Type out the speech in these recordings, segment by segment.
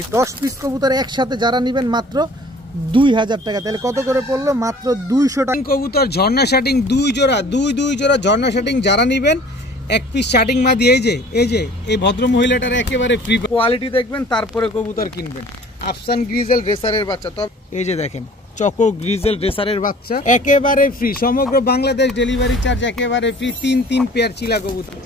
এই 10 পিস কবুতর একসাথে যারা নেবেন মাত্র 2000 টাকা। তাহলে কত করে পড়লো? মাত্র 200 টাকা। কবুতর ঝর্ণা শাটিং 2 জোড়া, 2 জোড়া ঝর্ণা শাটিং যারা নেবেন 1 পিস শাটিং মাদি এই যে এই ভদ্র মহিলাটার একেবারে ফ্রি। কোয়ালিটি দেখবেন তারপরে কবুতর কিনবেন। আফসান গ্রিজেল রেসারের বাচ্চা, তবে এই যে দেখেন চকো গ্রিজেল রেসারের বাচ্চা একেবারে ফ্রি, সমগ্র বাংলাদেশ ডেলিভারি চার্জ একেবারে ফ্রি। 3 পেয়ার চিলা কবুতর।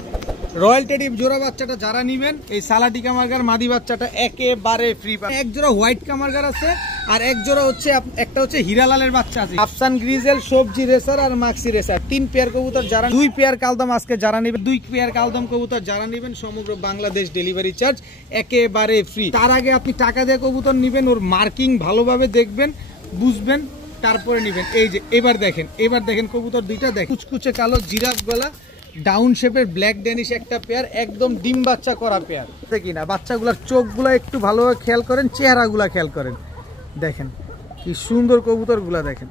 রয়্যাল টেডি জোড়া বাচ্চাটা যারা নেবেন এই সালাটি কামারগার মাদি বাচ্চাটা একেবারে ফ্রি। এক জোড়া হোয়াইট কামারগার আছে আর এক জোড়া হচ্ছে একটা হচ্ছে হিরালালের বাচ্চা আছে। আফসান গ্রিজেল, সবজি রেসার আর মাক্সি রেসার 3 পেয়ার কবুতর যারা 2 পেয়ার কালদম আজকে যারা নেবেন 2 পেয়ার কালদম কবুতর যারা নেবেন সমগ্র বাংলাদেশ ডেলিভারি চার্জ একেবারে ফ্রি। তার আগে আপনি টাকা দিয়ে কবুতর নেবেন, ওর মার্কিং ভালোভাবে দেখবেন, বুঝবেন, তারপরে নেবেন। এই যে এবার দেখেন কবুতর দুইটা দেখেন, কুচকুচে কালো জিরাফ গলা ডাউন শেপের ব্ল্যাক ড্যানিশ একটা পেয়ার, একদম ডিম বাচ্চা করা পেয়ার। দেখি না বাচ্চাগুলোর চোখগুলা একটু ভালোভাবে খেয়াল করেন, চেহারাগুলা খেয়াল করেন, দেখেন কি সুন্দর কবুতরগুলা দেখেন।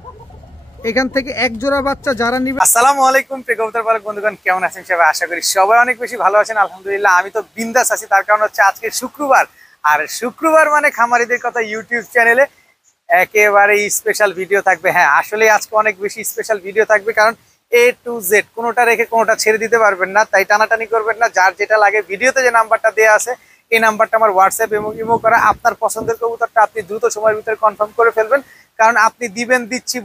এখান থেকে এক জোড়া বাচ্চা যারা নিবে। আসসালামু আলাইকুম প্রিয় কবুতর পালক বন্ধুগণ, কেমন আছেন সবাই? আশা করি সবাই অনেক বেশি ভালো আছেন। আলহামদুলিল্লাহ আমি তো বিন্দাস আছি। তার কারণ হচ্ছে আজকে শুক্রবার, আর শুক্রবার মানে খামারিদের কথা ইউটিউব চ্যানেলে একেবারে স্পেশাল ভিডিও থাকবে। হ্যাঁ, আসলে আজকে অনেক বেশি স্পেশাল ভিডিও থাকবে, কারণ A to Z কোনোটা রেখে কোনোটা ছেড়ে দিতে পারবেন না, তাই টানাটানি করবেন না। যার যেটা লাগে ভিডিওতে যে নাম্বারটা দেওয়া আছে এই নাম্বারটা আমার হোয়াটসঅ্যাপ এবং ইমো করা। আপনার পছন্দের কবুতরটা আপনি দ্রুত সময়ের ভিতরে কনফার্ম করে ফেলবেন, কারণ আপনি দিচ্ছি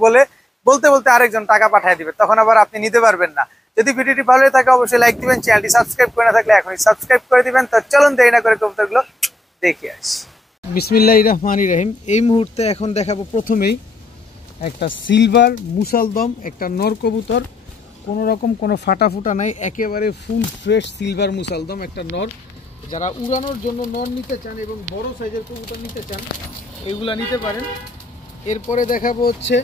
বলতে আরেকজন টাকা পাঠিয়ে দিবে, তখন আবার আপনি নিতে পারবেন না। যদি ভিডিওটি ভালো থাকে অবশ্যই লাইক দিবেন, চ্যানেলটি সাবস্ক্রাইব করে না থাকলে এখনই সাবস্ক্রাইব করে দিবেন। তো চলুন দেরি না করে কবুতরগুলো দেখে আসি। বিসমিল্লাহির রহমানির রহিম। এই মুহূর্তে এখন দেখাবো প্রথমেই একটা সিলভার মুসালদম, একটা নর কবুতর, কোনো রকম কোনো ফাটা নাই, একেবারে ফুল ফ্রেশ সিলভার মুসালদম একটা নর। যারা উড়ানোর জন্য নর নিতে চান এবং বড় সাইজের কবুতর নিতে চান এগুলা নিতে পারেন। এরপরে দেখাবো হচ্ছে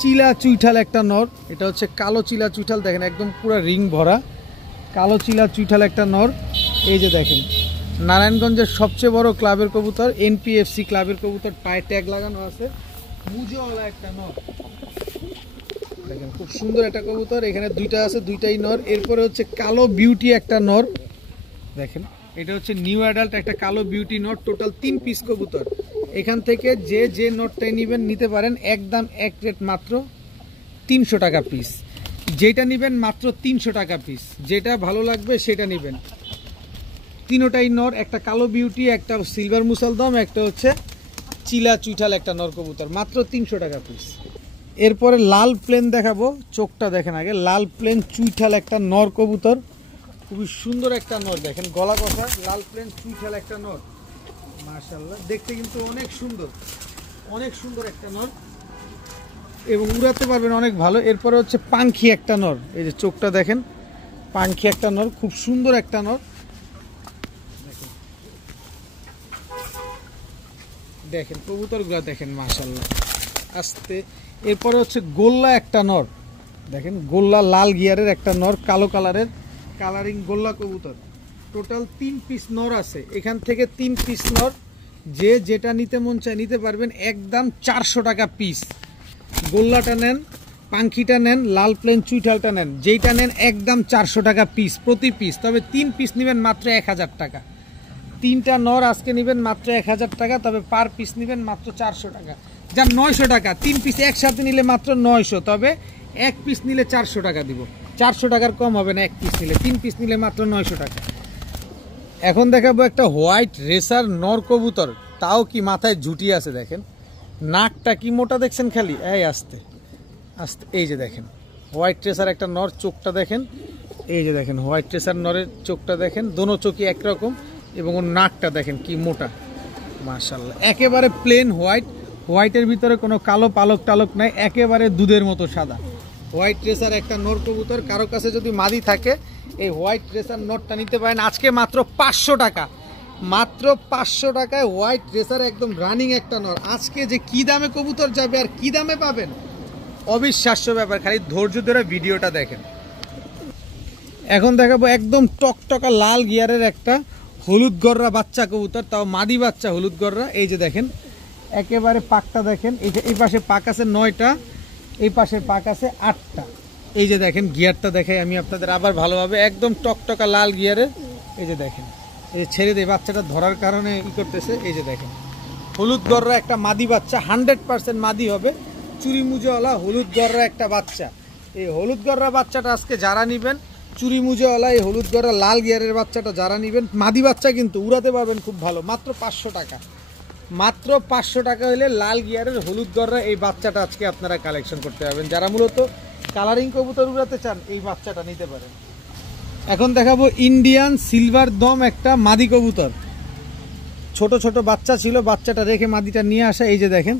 চিলা চুইঠাল একটা নর, এটা হচ্ছে কালো চিলা চুইঠাল, দেখেন একদম পুরো রিং ভরা কালো চিলা চুইঠাল একটা নর। এই যে দেখেন নারায়ণগঞ্জের সবচেয়ে বড় ক্লাবের কবুতর, NPFC ক্লাবের কবুতর, পায়ে ট্যাগ লাগানো আছে, মুজোওয়ালা একটা নর। দেখেন খুব সুন্দর একটা কবুতর, এখানে দুইটা আছে, দুইটাই নর। এরপরে হচ্ছে কালো বিউটি একটা নর, দেখেন এটা হচ্ছে নিউ অ্যাডাল্ট একটা কালো বিউটি নর। টোটাল 3 পিস কবুতর। এখান থেকে যে নটটাই নেবেন নিতে পারেন, একদম এক রেট মাত্র 300 টাকা পিস। যেটা নেবেন মাত্র 300 টাকা পিস, যেটা ভালো লাগবে সেটা নেবেন। তিনোটাই নর, একটা কালো বিউটি, একটা সিলভার মুসালদম, একটা হচ্ছে চিলা চুইঠাল একটা নর কবুতর, মাত্র 300 টাকা পিস। এরপরে লাল প্লেন দেখাবো, চোখটা দেখেন আগে। লাল প্লেন চুইঠাল একটা নর কবুতর, খুবই সুন্দর একটা নর, দেখেন গলা কষা লাল প্লেন চুইঠাল একটা নর, মাশাআল্লাহ দেখতে কিন্তু অনেক সুন্দর একটা নর এবং উড়াতে পারবেন অনেক ভালো। এরপরে হচ্ছে পাঙ্খি একটা নর, এই যে চোখটা দেখেন, পাঙ্খি একটা নর, খুব সুন্দর একটা নর, দেখেন কবুতরগুলো দেখেন মাশাআল্লাহ আস্তে। এরপরে হচ্ছে গোল্লা একটা নর, দেখেন গোল্লা লাল গিয়ারের একটা নর, কালো কালারের কালারিং গোল্লা কবুতর। টোটাল 3 পিস নর আছে, এখান থেকে 3 পিস নর, যেটা নিতে মন চায় নিতে পারবেন, একদম 400 টাকা পিস। গোল্লাটা নেন, পাঙ্খিটা নেন, লাল প্লেন চুইঠালটা নেন, যেইটা নেন একদম 400 টাকা পিস প্রতি পিস। তবে 3 পিস নেবেন মাত্র 1000 টাকা। 3টা নর আজকে নেবেন মাত্র 1000 টাকা, তবে পার পিস নেবেন মাত্র 400 টাকা, যা 900 টাকা। 3 পিস একসাথে নিলে মাত্র 900, তবে 1 পিস নিলে 400 টাকা দিব। 400 টাকার কম হবে না 1 পিস নিলে, 3 পিস নিলে মাত্র 900 টাকা। এখন দেখাবো একটা হোয়াইট রেসার নর কবুতর, তাও কি মাথায় ঝুটি আছে, দেখেন নাকটা কি মোটা দেখছেন খালি, এই আস্তে আস্তে। এই যে দেখেন হোয়াইট রেসার একটা নর, চোখটা দেখেন, এই যে দেখেন হোয়াইট রেসার নরের চোখটা দেখেন, দোনো চোখই একরকম এবং ওর নাকটা দেখেন কি মোটা, মাশাআল্লাহ একেবারে প্লেন হোয়াইটের ভিতরে কোনো কালো পালক টালক নাই, একেবারে দুধের মতো সাদা হোয়াইট রেসার একটা নর কবুতর। কারো কাছে যদি মাদি থাকে এই হোয়াইট রেসার নরটা নিতে পারেন আজকে মাত্র 500 টাকা, মাত্র 500 টাকায় হোয়াইট রেসার একদম রানিং একটা নর। আজকে যে কি দামে কবুতর যাবে আর কি দামে পাবেন, অবিশ্বাস্য ব্যাপার, খালি ধৈর্য ধরে ভিডিওটা দেখেন। এখন দেখাবো একদম টকটকা লাল গিয়ারের একটা হলুদ গররা বাচ্চা কবুতর, তাও মাদি বাচ্চা হলুদ গররা। এই যে দেখেন একেবারে পাকটা দেখেন, এই পাশে পাক আছে 9টা, এই পাশে পাক আছে 8টা। এই যে দেখেন গিয়ারটা দেখাই আমি আপনাদের আবার ভালোভাবে, একদম টকটকা লাল গিয়ারের। এই যে দেখেন এই ছেড়ে দেয়, বাচ্চাটা ধরার কারণে ই করতেছে। এই যে দেখেন হলুদ গররা একটা মাদি বাচ্চা, 100% মাদি হবে, চুরি মুজোওয়ালা হলুদ গররা একটা বাচ্চা। এই হলুদ গররা বাচ্চাটা আজকে যারা নেবেন, চুরি মুজোওয়ালা এই হলুদ গররা লাল গিয়ারের বাচ্চাটা যারা নেবেন, মাদি বাচ্চা কিন্তু উড়াতে পারবেন খুব ভালো, মাত্র 500 টাকা। মাত্র 500 টাকা হলে লাল গিয়ারের হলুদ গররা এই বাচ্চাটা আজকে আপনারা কালেকশন করতে পারবেন। যারা মূলত কালারিং কবুতর উড়াতে চান এই বাচ্চাটা নিতে পারেন। এখন দেখাবো ইন্ডিয়ান সিলভার দম একটা মাদি কবুতর। ছোট ছোট বাচ্চা ছিল, বাচ্চাটা রেখে মাদিটা নিয়ে আসা। এই যে দেখেন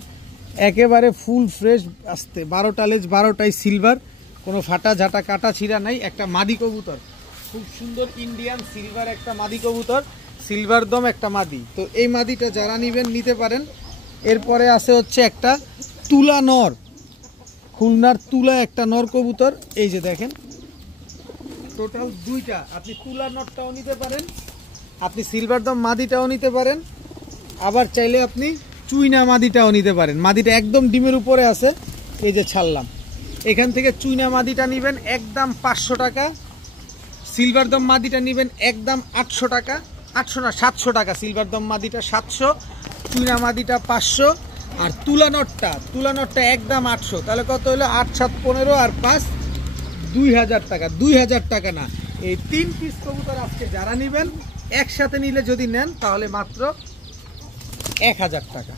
একেবারে ফুল ফ্রেশ আসতে, 12টা লেজ 12টাই সিলভার, কোনো ফাটা ঝাঁটা কাটা ছিঁড়া নাই, একটা মাদি কবুতর, খুব সুন্দর ইন্ডিয়ান সিলভার একটা মাদি কবুতর, সিলভার দম একটা মাদি। তো এই মাদিটা যারা নেবেন নিতে পারেন। এরপরে আছে হচ্ছে একটা তুলা নর, খুলনার তুলা একটা নর কবুতর। এই যে দেখেন টোটাল 2টা, আপনি তুলা নরটাও নিতে পারেন, আপনি সিলভার দম মাদিটাও নিতে পারেন, আবার চাইলে আপনি চুইনা মাদিটাও নিতে পারেন। মাদিটা একদম ডিমের উপরে আছে, এই যে ছাড়লাম। এখান থেকে চুইনা মাদিটা নেবেন একদম 500 টাকা, সিলভার দম মাদিটা নেবেন একদম 800 টাকা, 800 না 700 টাকা, সিলভার দম মাদিটা 700, চুইনা মাদিটা 500, আর তুলা নটটা একদম 800। তাহলে কত হলো? 8 7 15 আর 5 2000 টাকা। 2000 টাকা না, এই 3 পিস কবুতর আজকে যারা নেবেন একসাথে নিলে যদি নেন তাহলে মাত্র 1000 টাকা।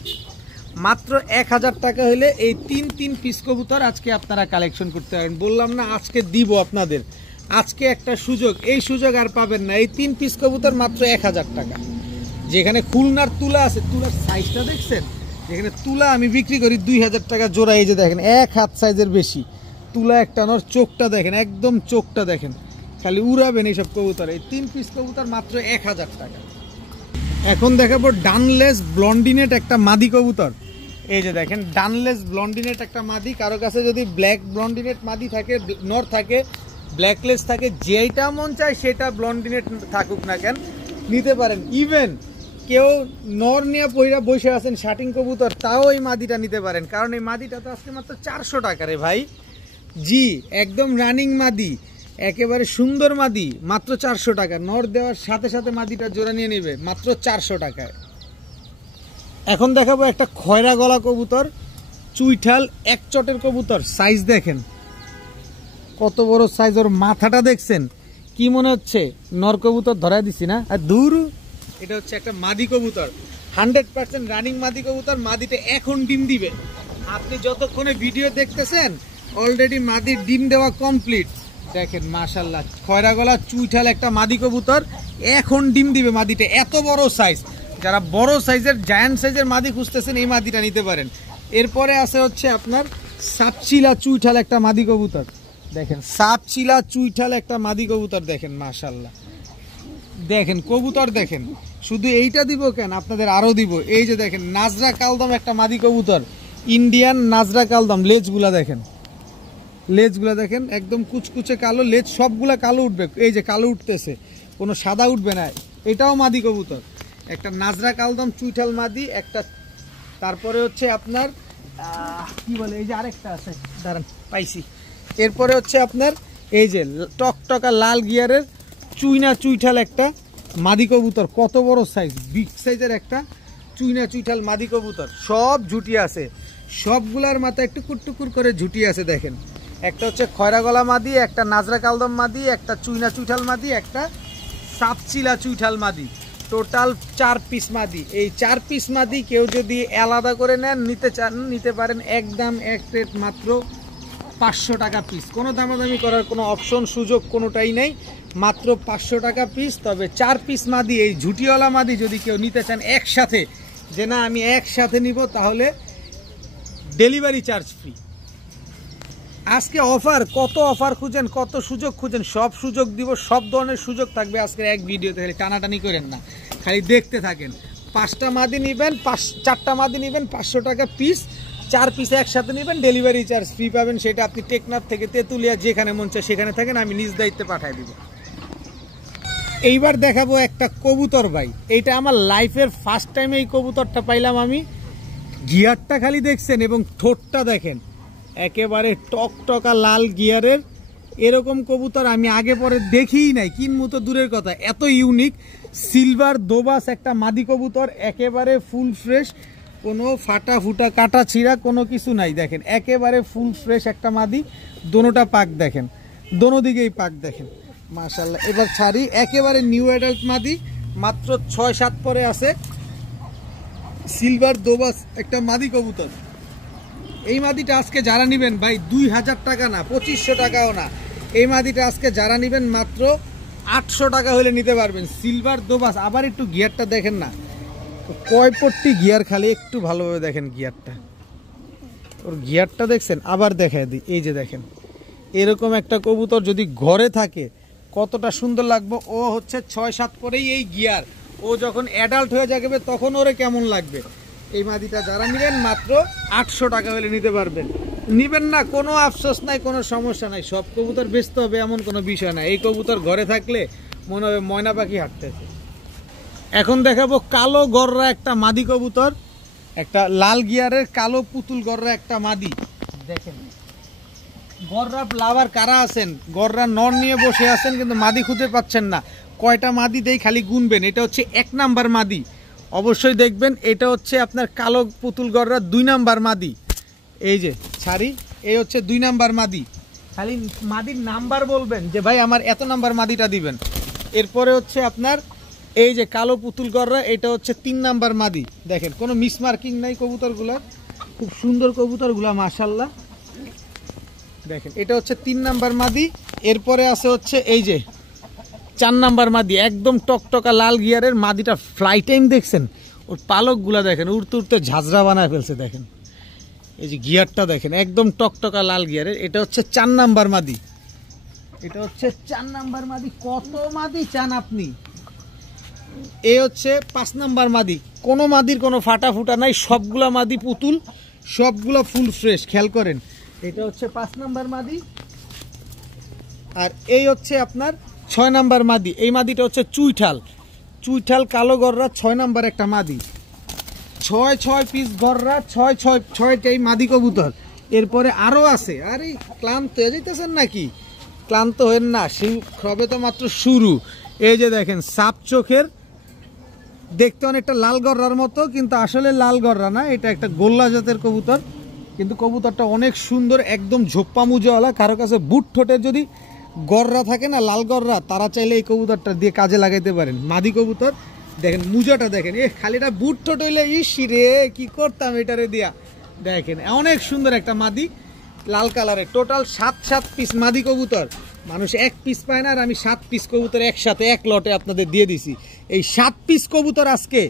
মাত্র 1000 টাকা হলে এই 3 পিস কবুতর আজকে আপনারা কালেকশন করতে পারেন। বললাম না আজকে দিব আপনাদের, আজকে একটা সুযোগ, এই সুযোগ আর পাবেন না। এই 3 পিস কবুতর মাত্র 1000 টাকা। যেখানে খুলনার তুলা আছে, তুলার সাইজটা দেখছেন, যেখানে তুলা আমি বিক্রি করি 2000 টাকা জোড়া। এই যে দেখেন 1 হাত সাইজের বেশি তুলা একটা নর, চোখটা দেখেন, একদম চোখটা দেখেন, খালি উড়াবেন এইসব কবুতর। এই 3 পিস কবুতর মাত্র 1000 টাকা। এখন দেখাবো ডানলেস ব্লন্ডিনেট একটা মাদি কবুতর। এই যে দেখেন ডানলেস ব্লন্ডিনেট একটা মাদি। কারো কাছে যদি ব্ল্যাক ব্লন্ডিনেট মাদি থাকে, নর থাকে, ব্ল্যাকলেস থাকে, যেটা মন চায় সেটা ব্লন্ডিনেট থাকুক না কেন নিতে পারেন। ইভেন কেউ নর নিয়ে পইরা বসে আছেন শাটিং কবুতর, তাও এই মাদিটা নিতে পারেন, কারণ এই মাদিটা তো আজকে মাত্র 400 টাকা রে ভাই। জি একদম রানিং মাদি, একেবারে সুন্দর মাদি, মাত্র 400 টাকা। নর দেওয়ার সাথে সাথে মাদিটা জোড়া নিয়ে নেবে মাত্র 400 টাকায়। এখন দেখাবো একটা খয়রা গলা কবুতর, চুইঠাল এক চটের কবুতর। সাইজ দেখেন কত বড় সাইজ, ওর মাথাটা দেখছেন, কি মনে হচ্ছে নর কবুতর ধরাই দিছি না? আর দূর, এটা হচ্ছে একটা মাদি কবুতর, 100% রানিং মাদি কবুতর। মাদিটা এখন ডিম দিবে, আপনি যতক্ষণে ভিডিও দেখতেছেন অলরেডি মাদির ডিম দেওয়া কমপ্লিট। দেখেন মাশাল্লাহ, খয়রা গলা চুইঠাল একটা মাদি কবুতর, এখন ডিম দিবে মাদিটা, এত বড় সাইজ। যারা বড় সাইজের জায়ান্ট সাইজের মাদি খুঁজতেছেন এই মাদিটা নিতে পারেন। এরপরে আছে হচ্ছে আপনার সাপচিলা চুইঠাল একটা মাদি কবুতর। দেখেন সাপচিলা চুইঠাল একটা মাদি কবুতর, দেখেন মাশাল্লাহ, দেখেন কবুতর দেখেন। শুধু এইটা দিব কেন, আপনাদের আরো দিব। এই যে দেখেন নাজরা কালদম একটা মাদি কবুতর, ইন্ডিয়ান নাজরা কালদম। লেজগুলা দেখেন, লেজগুলা দেখেন একদম কুচকুচে কালো লেজ, সবগুলা কালো উঠবে। এই যে কালো উঠতেছে, কোনো সাদা উঠবে না। এটাও মাদি কবুতর, একটা নাজরা কালদম চুইঠাল মাদি একটা। তারপরে হচ্ছে আপনার কি বলে, এই যে আরেকটা আছে, দাঁড়ান পাইছি। এরপরে হচ্ছে আপনার এই যে টকটকা লাল গিয়ারের চুইনা চুইঠাল একটা মাদি কবুতর। কত বড় সাইজ, বিগ সাইজের একটা চুইনা চুইঠাল মাদি কবুতর। সব ঝুটি আছে, সবগুলার মাথায় একটু টুকুর করে ঝুটি আছে। দেখেন একটা হচ্ছে খয়রা গলা মাদি, একটা নাজরা কালদম মাদি, একটা চুইনা চুইঠাল মাদি, একটা সাপচিলা চুইঠাল মাদি। টোটাল 4 পিস মাদি। এই 4 পিস মাদি কেউ যদি আলাদা করে নেন, নিতে চান নিতে পারেন, একদম এক প্লেট মাত্র 500 টাকা পিস। কোনো দামাদামি করার কোনো অপশন সুযোগ কোনোটাই নেই, মাত্র 500 টাকা পিস। তবে 4 পিস মাদি, এই ঝুটিওয়ালা মাদি যদি কেউ নিতে চান একসাথে, যে না আমি একসাথে নিব, তাহলে ডেলিভারি চার্জ ফ্রি। আজকে অফার, কত অফার খুঁজেন, কত সুযোগ খুঁজেন, সব সুযোগ দিব, সব ধরনের সুযোগ থাকবে আজকের এক ভিডিওতে। খালি টানাটানি করেন না, খালি দেখতে থাকেন। 5টা মাদি নেবেন, 4টা মাদি নেবেন 500 টাকা পিস। 4 পিস একসাথে নেবেন, ডেলিভারি চার্জ ফ্রি পাবেন। সেটা আপনি টেকনাফ থেকে তেঁতুলিয়া যেখানে মন চায় সেখানে থাকেন, আমি নিজ দায়িত্বে পাঠিয়ে দিব। এইবার দেখাবো একটা কবুতর ভাই, এইটা আমার লাইফের ফার্স্ট টাইম এই কবুতরটা পাইলাম আমি। গিয়ারটা খালি দেখছেন এবং ঠোঁটটা দেখেন, একেবারে টকটকা লাল গিয়ারের। এরকম কবুতর আমি আগে পরে দেখিই নাই, কিনবো তো দূরের কথা, এত ইউনিক সিলভার দোবাস একটা মাদি কবুতর, একেবারে ফুল ফ্রেশ, কোনো ফাটা ফুটা কাটা ছিঁড়া কোনো কিছু নাই। দেখেন একেবারে ফুল ফ্রেশ একটা মাদি, দোনোটা পাক দেখেন, দোনো দিকেই পাক দেখেন মাশাআল্লাহ। এবার ছাড়ি, একেবারে নিউ অ্যাডাল্ট মাদি, মাত্র 6-7 পরে আছে, সিলভার দোবাস একটা মাদি কবুতর। এই মাদিটা আজকে যারা নেবেন ভাই 2000 টাকা না, 2500 টাকাও না, এই মাদিটা আজকে যারা নেবেন মাত্র 800 টাকা হলে নিতে পারবেন। সিলভার দোবাস, আবার একটু গিয়ারটা দেখেন না, কয় পট্টি গিয়ার, খালি একটু ভালোভাবে দেখেন গিয়ারটা, ওর গিয়ারটা দেখছেন, আবার দেখায় দিই, এই যে দেখেন এরকম একটা কবুতর যদি ঘরে থাকে কতটা সুন্দর লাগবে। ও হচ্ছে 6-7 পরেই এই গিয়ার, ও যখন অ্যাডাল্ট হয়ে যাবে তখন ওরে কেমন লাগবে। এই মাদিটা যারা নেবেন মাত্র 800 টাকা হলে নিতে পারবেন। নিবেন না, কোনো আফসোস নাই, কোনো সমস্যা নাই, সব কবুতর বেচতে হবে এমন কোনো বিষয় না। এই কবুতর ঘরে থাকলে মনে হবে ময়না পাখি হাঁটতেছে। এখন দেখাবো কালো গররা একটা মাদি কবুতর, একটা লাল গিয়ারের কালো পুতুল গররা একটা মাদি। দেখেন গররা লাভার কারা আছেন, গররা নর নিয়ে বসে আছেন কিন্তু মাদি খুঁজে পাচ্ছেন না, কয়টা মাদি দেই খালি গুনবেন। এটা হচ্ছে 1 নাম্বার মাদি, অবশ্যই দেখবেন। এটা হচ্ছে আপনার কালো পুতুল গররা 2 নাম্বার মাদি। এই যে ছাড়ি, এই হচ্ছে 2 নাম্বার মাদি, খালি মাদির নাম্বার বলবেন যে ভাই আমার এত নাম্বার মাদিটা দিবেন। এরপরে হচ্ছে আপনার এই যে কালো পুতুল গররা, এটা হচ্ছে 3 নাম্বার মাদি। দেখেন কোনো মিস মার্কিং নাই কবুতরগুলার, খুব সুন্দর কবুতরগুলা মাশাআল্লাহ। দেখেন এটা হচ্ছে 3 নাম্বার মাদি। এরপরে আছে হচ্ছে এই যে 4 নাম্বার মাদি, একদম টকটকা লাল গিয়ারের মাদিটা। ফ্লাই টাইম দেখছেন, ওর পালকগুলা দেখেন, উড়তে উড়তে ঝাঁঝরা বানায় ফেলছে। দেখেন এই যে গিয়ারটা দেখেন, একদম টকটকা লাল গিয়ারের। এটা হচ্ছে 4 নাম্বার মাদি, এটা হচ্ছে 4 নাম্বার মাদি। কত মাদি চান আপনি? এ হচ্ছে 5 নাম্বার মাদি, কোনো মাদির কোনো ফাটা ফুটা নাই, সবগুলা মাদি পুতুল, সবগুলা ফুল ফ্রেশ, খেয়াল করেন। এটা হচ্ছে 5 নাম্বার মাদি। আর এই হচ্ছে আপনার 6 নাম্বার মাদি। এই মাদিটা হচ্ছে চুইঠাল, চুইঠাল কালো গররা 6 নাম্বার একটা মাদি। 6 পিস গররা, 6টাই মাদি কবুতর। এরপরে আরো আছে। আরে ক্লান্ত হয়ে যাইতেছেন নাকি? ক্লান্ত হয়েন না, সবে তো মাত্র শুরু। এই যে দেখেন সাপ চোখের, দেখতে অনেকটা লাল গররার মতো, কিন্তু আসলে লাল গররা না, এটা একটা গোল্লা জাতের কবুতর। কিন্তু কবুতরটা অনেক সুন্দর, একদম ঝোপ্পা মুজোওয়ালা। কারো কাছে বুট ঠোঁটের যদি গররা থাকে না, লাল গররা, তারা চাইলে এই কবুতরটা দিয়ে কাজে লাগাইতে পারেন। মাদি কবুতর দেখেন, মুজোটা দেখেন, খালিটা বুট ঠোঁট হইলে ইসি রে কি করতাম এটারে দিয়া। দেখেন অনেক সুন্দর একটা মাদি, লাল কালারের। টোটাল 7 পিস মাদি কবুতর, মানুষ 1 পিস পায় না, আর আমি 7 পিস কবুতর একসাথে এক লটে আপনাদের দিয়ে দিছি। এই 7 পিস কবুতর আজকে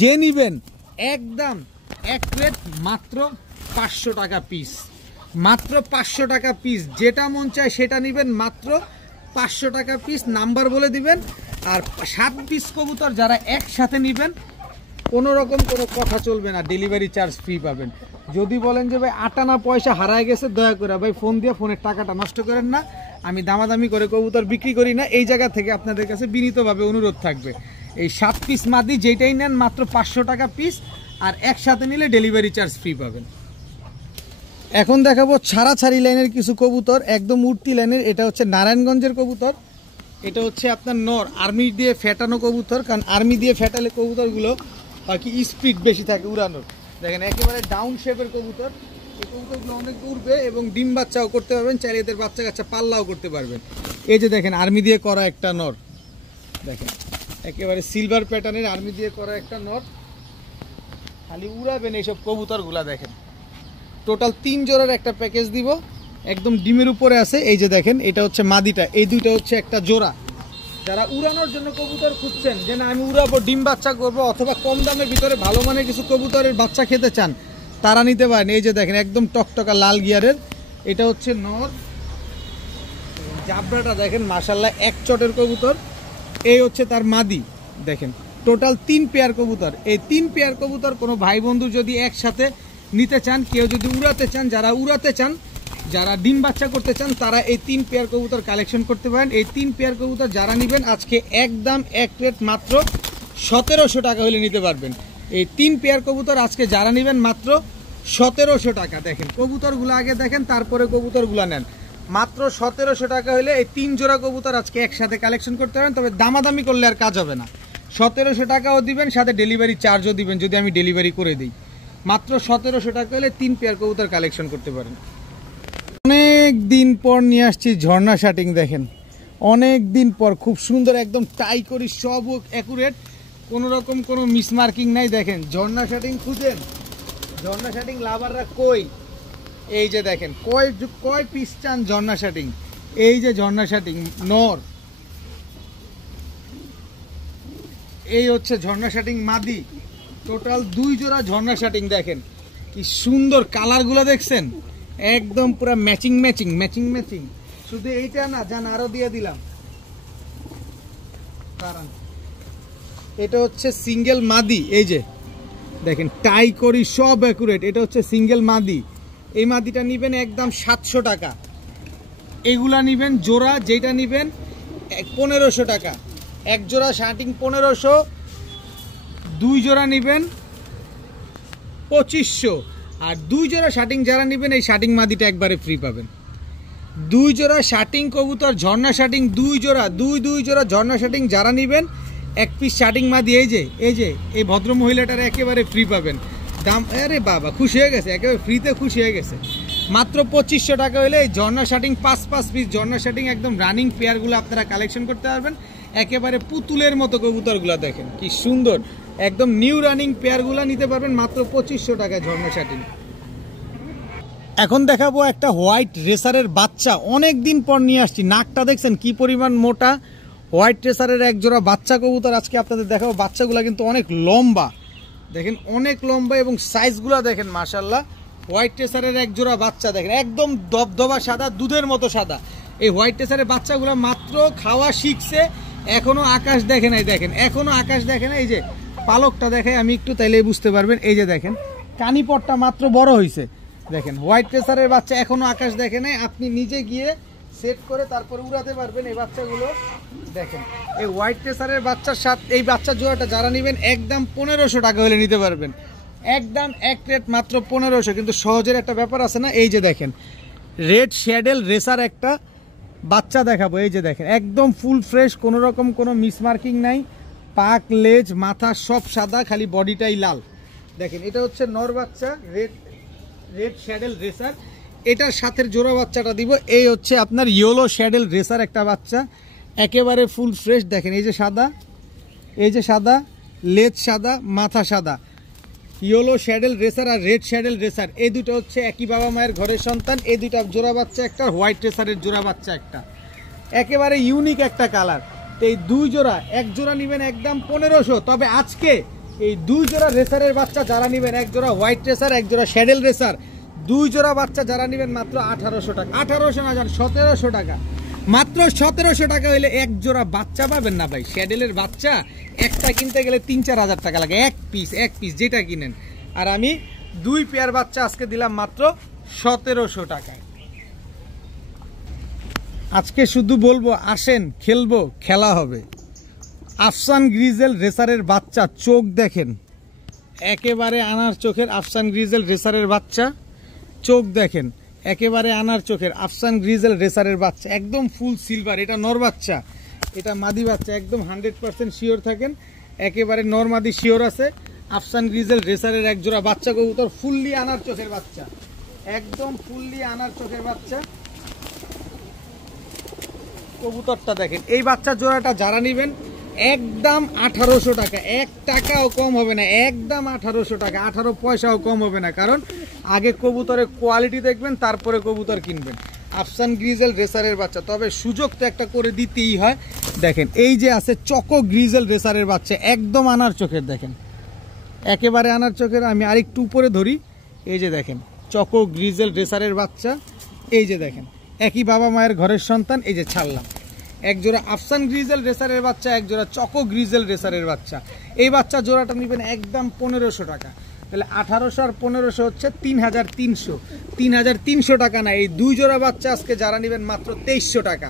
যে নিবেন একদম এক রেট, মাত্র 500 টাকা পিস, মাত্র 500 টাকা পিস। যেটা মন চায় সেটা নিবেন, মাত্র 500 টাকা পিস। নাম্বার বলে দিবেন। আর 7 পিস কবুতর যারা একসাথে নিবেন, কোনো রকম কোনো কথা চলবে না, ডেলিভারি চার্জ ফ্রি পাবেন। যদি বলেন যে ভাই আটানা পয়সা হারায় গেছে, দয়া করে ভাই ফোন দিয়ে ফোনের টাকাটা নষ্ট করেন না। আমি দামাদামি করে কবুতর বিক্রি করি না, এই জায়গা থেকে আপনাদের কাছে বিনীতভাবে অনুরোধ থাকবে, এই 7 পিস মাদি যেটাই নেন মাত্র 500 টাকা পিস, আর একসাথে নিলে ডেলিভারি চার্জ ফ্রি পাবেন। এখন দেখাবো ছাড়াছাড়ি লাইনের কিছু কবুতর, একদম উঠতি লাইনের। এটা হচ্ছে নারায়ণগঞ্জের কবুতর, এটা হচ্ছে আপনার নর, আর্মি দিয়ে ফেটানো কবুতর। কারণ আর্মি দিয়ে ফেটালে কবুতরগুলো বাকি স্পিড বেশি থাকে উড়ানোর। দেখেন একেবারে ডাউন শেপের কবুতর, এই কবুতরগুলো অনেক উড়বে এবং ডিম বাচ্চাও করতে পারবেন, চাইলে এদের বাচ্চা কাচ্চা পাল্লাও করতে পারবেন। এই যে দেখেন আর্মি দিয়ে করা একটা নর, দেখেন একেবারে সিলভার প্যাটার্নের আর্মি দিয়ে করা একটা নর, খালি উড়াবেন এইসব কবুতরগুলা। দেখেন টোটাল 3 জোড়ার একটা প্যাকেজ দিব, একদম ডিমের উপরে আছে। এই যে দেখেন এটা হচ্ছে মাদিটা, এই দুইটা হচ্ছে একটা জোড়া। যারা উড়ানোর জন্য কবুতর খুঁজছেন, যে না আমি উড়াবো ডিম বাচ্চা করবো, অথবা কম দামের ভিতরে ভালো মানের কিছু কবুতরের বাচ্চা খেতে চান, তারা নিতে পারেন। এই যে দেখেন একদম টকটকা লাল গিয়ারের, এটা হচ্ছে নর। জাবরাটা দেখেন মাশাআল্লাহ, এক চটের কবুতর। এই হচ্ছে তার মাদি। দেখেন টোটাল 3 পেয়ার কবুতর। এই 3 পেয়ার কবুতর কোনো ভাই বন্ধু যদি একসাথে নিতে চান, কেউ যদি উড়াতে চান, যারা উড়াতে চান, যারা ডিম বাচ্চা করতে চান, তারা এই 3 পেয়ার কবুতর কালেকশন করতে পারেন। এই 3 পেয়ার কবুতর যারা নেবেন আজকে একদম এক রেট মাত্র 1700 টাকা হলে নিতে পারবেন। এই 3 পেয়ার কবুতর আজকে যারা নেবেন মাত্র 1700 টাকা। দেখেন কবুতরগুলো আগে দেখেন, তারপরে কবুতরগুলো নেন। মাত্র 1700 টাকা হলে এই 3 জোড়া কবুতর আজকে একসাথে কালেকশন করতে পারেন। তবে দামাদামি করলে আর কাজ হবে না। 1700 টাকাও দিবেন, সাথে ডেলিভারি চার্জও দিবেন যদি আমি ডেলিভারি করে দিই। মাত্র 1700 টাকা হলে 3 পেয়ার কবুতর কালেকশন করতে পারেন। অনেক দিন পর নিয়ে আসছি ঝর্ণা শাটিং। দেখেন অনেক দিন পর খুব সুন্দর একদম টাই করি, সব অ্যাকুরেট, কোনো রকম কোনো মিসমার্কিং নাই। দেখেন ঝর্ণা শাটিং খুঁজেন, ঝর্ণা শাটিং লাভাররা কই? এই যে দেখেন কয় পিস চান ঝর্ণা শাটিং। এই যে ঝর্ণা শাটিং নর, এই হচ্ছে ঝর্ণা শাটিং মাদি, টোটাল 2 জোড়া ঝর্ণা শাটিং। দেখেন কি সুন্দর কালারগুলো দেখছেন, একদম পুরো ম্যাচিং ম্যাচিং ম্যাচিং ম্যাচিং। শুধু এইটা না, জান আরো দিয়ে দিলাম। কারণ এটা হচ্ছে সিঙ্গেল মাদি, এই যে দেখেন টাই করি সব অ্যাকুরেট। এটা হচ্ছে সিঙ্গেল মাদি, এই মাদিটা নিবেন একদম 700 টাকা। এগুলা নিবেন জোড়া, যেটা নিবেন 1500 টাকা। এক জোড়া শার্টিং 1500, 2 জোড়া নিবেন 2500। আর 2 জোড়া শার্টিং যারা নিবেন এই শার্টিং মাদিটা একবারে ফ্রি পাবেন। 2 জোড়া শার্টিং কবুতর ঝর্ণা শার্টিং 2 জোড়া, 2 জোড়া ঝর্ণা শার্টিং যারা নিবেন 1 পিস শার্টিং মাদি এই যে এই ভদ্র মহিলাটার একেবারে ফ্রি পাবেন। দাম আরে বাবা খুশি হয়ে গেছে, একেবারে ফ্রিতে খুশি হয়ে গেছে। মাত্র 2500 টাকা হলে এই ঝর্ণা শার্টিং 5 পিস ঝর্ণা শার্টিং একদম রানিং পেয়ারগুলো আপনারা কালেকশন করতে পারবেন। একেবারে পুতুলের মতো কবুতরগুলো দেখেন কি সুন্দর, একদম নিউ রানিং পেয়ারগুলো নিতে পারবেন মাত্র 2500 টাকায় ঝর্ণা শার্টিং। এখন দেখাবো একটা হোয়াইট রেসারের বাচ্চা, অনেক দিন পর নিয়ে আসছি। নাকটা দেখছেন কি পরিমাণ মোটা, হোয়াইট রেসারের এক জোড়া বাচ্চা কবুতর আজকে আপনাদের দেখাবো। বাচ্চাগুলো কিন্তু অনেক লম্বা, দেখেন অনেক লম্বা এবং সাইজগুলো দেখেন মাশাআল্লাহ। হোয়াইট রেসারের এক জোড়া বাচ্চা দেখেন একদম দবদবা সাদা, দুধের মতো সাদা। এই হোয়াইট রেসারের বাচ্চাগুলো মাত্র খাওয়া শিখছে, এখনো আকাশ দেখে নাই। দেখেন এখনো আকাশ দেখে না, এই যে পালকটা দেখে আমি একটু, তাইলে বুঝতে পারবেন। এই যে দেখেন কানিপটটা মাত্র বড় হয়েছে। দেখেন হোয়াইট রেসারের বাচ্চা এখনো আকাশ দেখে নাই, আপনি নিজে গিয়ে সেট করে তারপর উড়াতে পারবেন এই বাচ্চাগুলো। দেখেন এই হোয়াইট রেসারের বাচ্চার সাথে এই বাচ্চা জোড়াটা যারা নেবেন একদম 1500 টাকা হলে নিতে পারবেন, একদম এক রেট মাত্র 1500। কিন্তু সহজের একটা ব্যাপার আছে না, এই যে দেখেন রেড শ্যাডেল রেসার একটা বাচ্চা দেখাবো। এই যে দেখেন একদম ফুল ফ্রেশ, কোনো রকম কোনো মিসমার্কিং নাই, পাক লেজ মাথা সব সাদা, খালি বডিটাই লাল। দেখেন এটা হচ্ছে নর বাচ্চা রেড শ্যাডেল রেসার। এটার সাথে জোড়া বাচ্চাটা দিব, এই হচ্ছে আপনার ইয়েলো শ্যাডেল রেসার একটা বাচ্চা, একেবারে ফুল ফ্রেশ। দেখেন এই যে সাদা, এই যে সাদা লেজ সাদা মাথা সাদা, ইয়েলো শ্যাডেল রেসার আর রেড শ্যাডেল রেসার, এই দুটো হচ্ছে একই বাবা মায়ের ঘরের সন্তান। এই দুটা জোড়া বাচ্চা একটা, হোয়াইট রেসারের জোড়া বাচ্চা একটা, একেবারে ইউনিক একটা কালার। তো এই 2 জোড়া, এক জোড়া নেবেন একদম 1500। তবে আজকে এই 2 জোড়া রেসারের বাচ্চা যারা নেবেন, এক জোড়া হোয়াইট রেসার এক জোড়া শ্যাডেল রেসার, 2 জোড়া বাচ্চা যারা নেবেন মাত্র 1800 টাকা। 1800 না যান 1700 টাকা, মাত্র 1700 টাকা হইলে এক জোড়া বাচ্চা পাবেন না ভাই। শ্যাডেলের বাচ্চা একটা কিনতে গেলে 3-4 হাজার টাকা লাগে, এক পিস যেটা কিনেন। আর আমি 2 পেয়ার বাচ্চা আজকে দিলাম মাত্র 1700 টাকায়। আজকে শুধু বলবো আসেন খেলবো, খেলা হবে। আফসান গ্রিজেল রেসারের বাচ্চা, চোখ দেখেন একেবারে আনার চোখের আফসান গ্রিজেল রেসারের বাচ্চা, চোখ দেখেন একেবারে আনার চোখের আফসান গ্রিজেল রেসারের বাচ্চা, একদম ফুল সিলভার। এটা নর বাচ্চা, এটা মাদি বাচ্চা, একদম 100% শিওর থাকেন, একেবারে নর মাদি শিওর আছে। আফসান গ্রিজেল রেসারের এক জোড়া বাচ্চা কবুতর, ফুললি আনার চোখের বাচ্চা, একদম ফুললি আনার চোখের বাচ্চা কবুতরটা দেখেন। এই বাচ্চা জোড়াটা যারা নেবেন একদম 1800 টাকা, 1 টাকাও কম হবে না, একদম 1800 টাকা, 18 পয়সাও কম হবে না। কারণ আগে কবুতরের কোয়ালিটি দেখবেন, তারপরে কবুতর কিনবেন। আফসান গ্রিজেল রেসারের বাচ্চা, তবে সুযোগ তো একটা করে দিতেই হয়। দেখেন এই যে আছে চকো গ্রিজেল রেসারের বাচ্চা, একদম আনার চোখের, দেখেন একেবারে আনার চোখের। আমি আরেকটু উপরে ধরি, এই যে দেখেন চকো গ্রিজেল রেসারের বাচ্চা, এই যে দেখেন একই বাবা মায়ের ঘরের সন্তান। এই যে ছাড়লাম এক জোড়া আফসান গ্রিজেল রেসারের বাচ্চা, এক জোড়া চকো গ্রিজেল রেসারের বাচ্চা। এই বাচ্চা জোড়াটা নেবেন একদম 1500 টাকা। তাহলে 1800 আর 1500 হচ্ছে 3300। 3300 টাকা না, এই 2 জোড়া বাচ্চা আজকে যারা নেবেন মাত্র 2300 টাকা,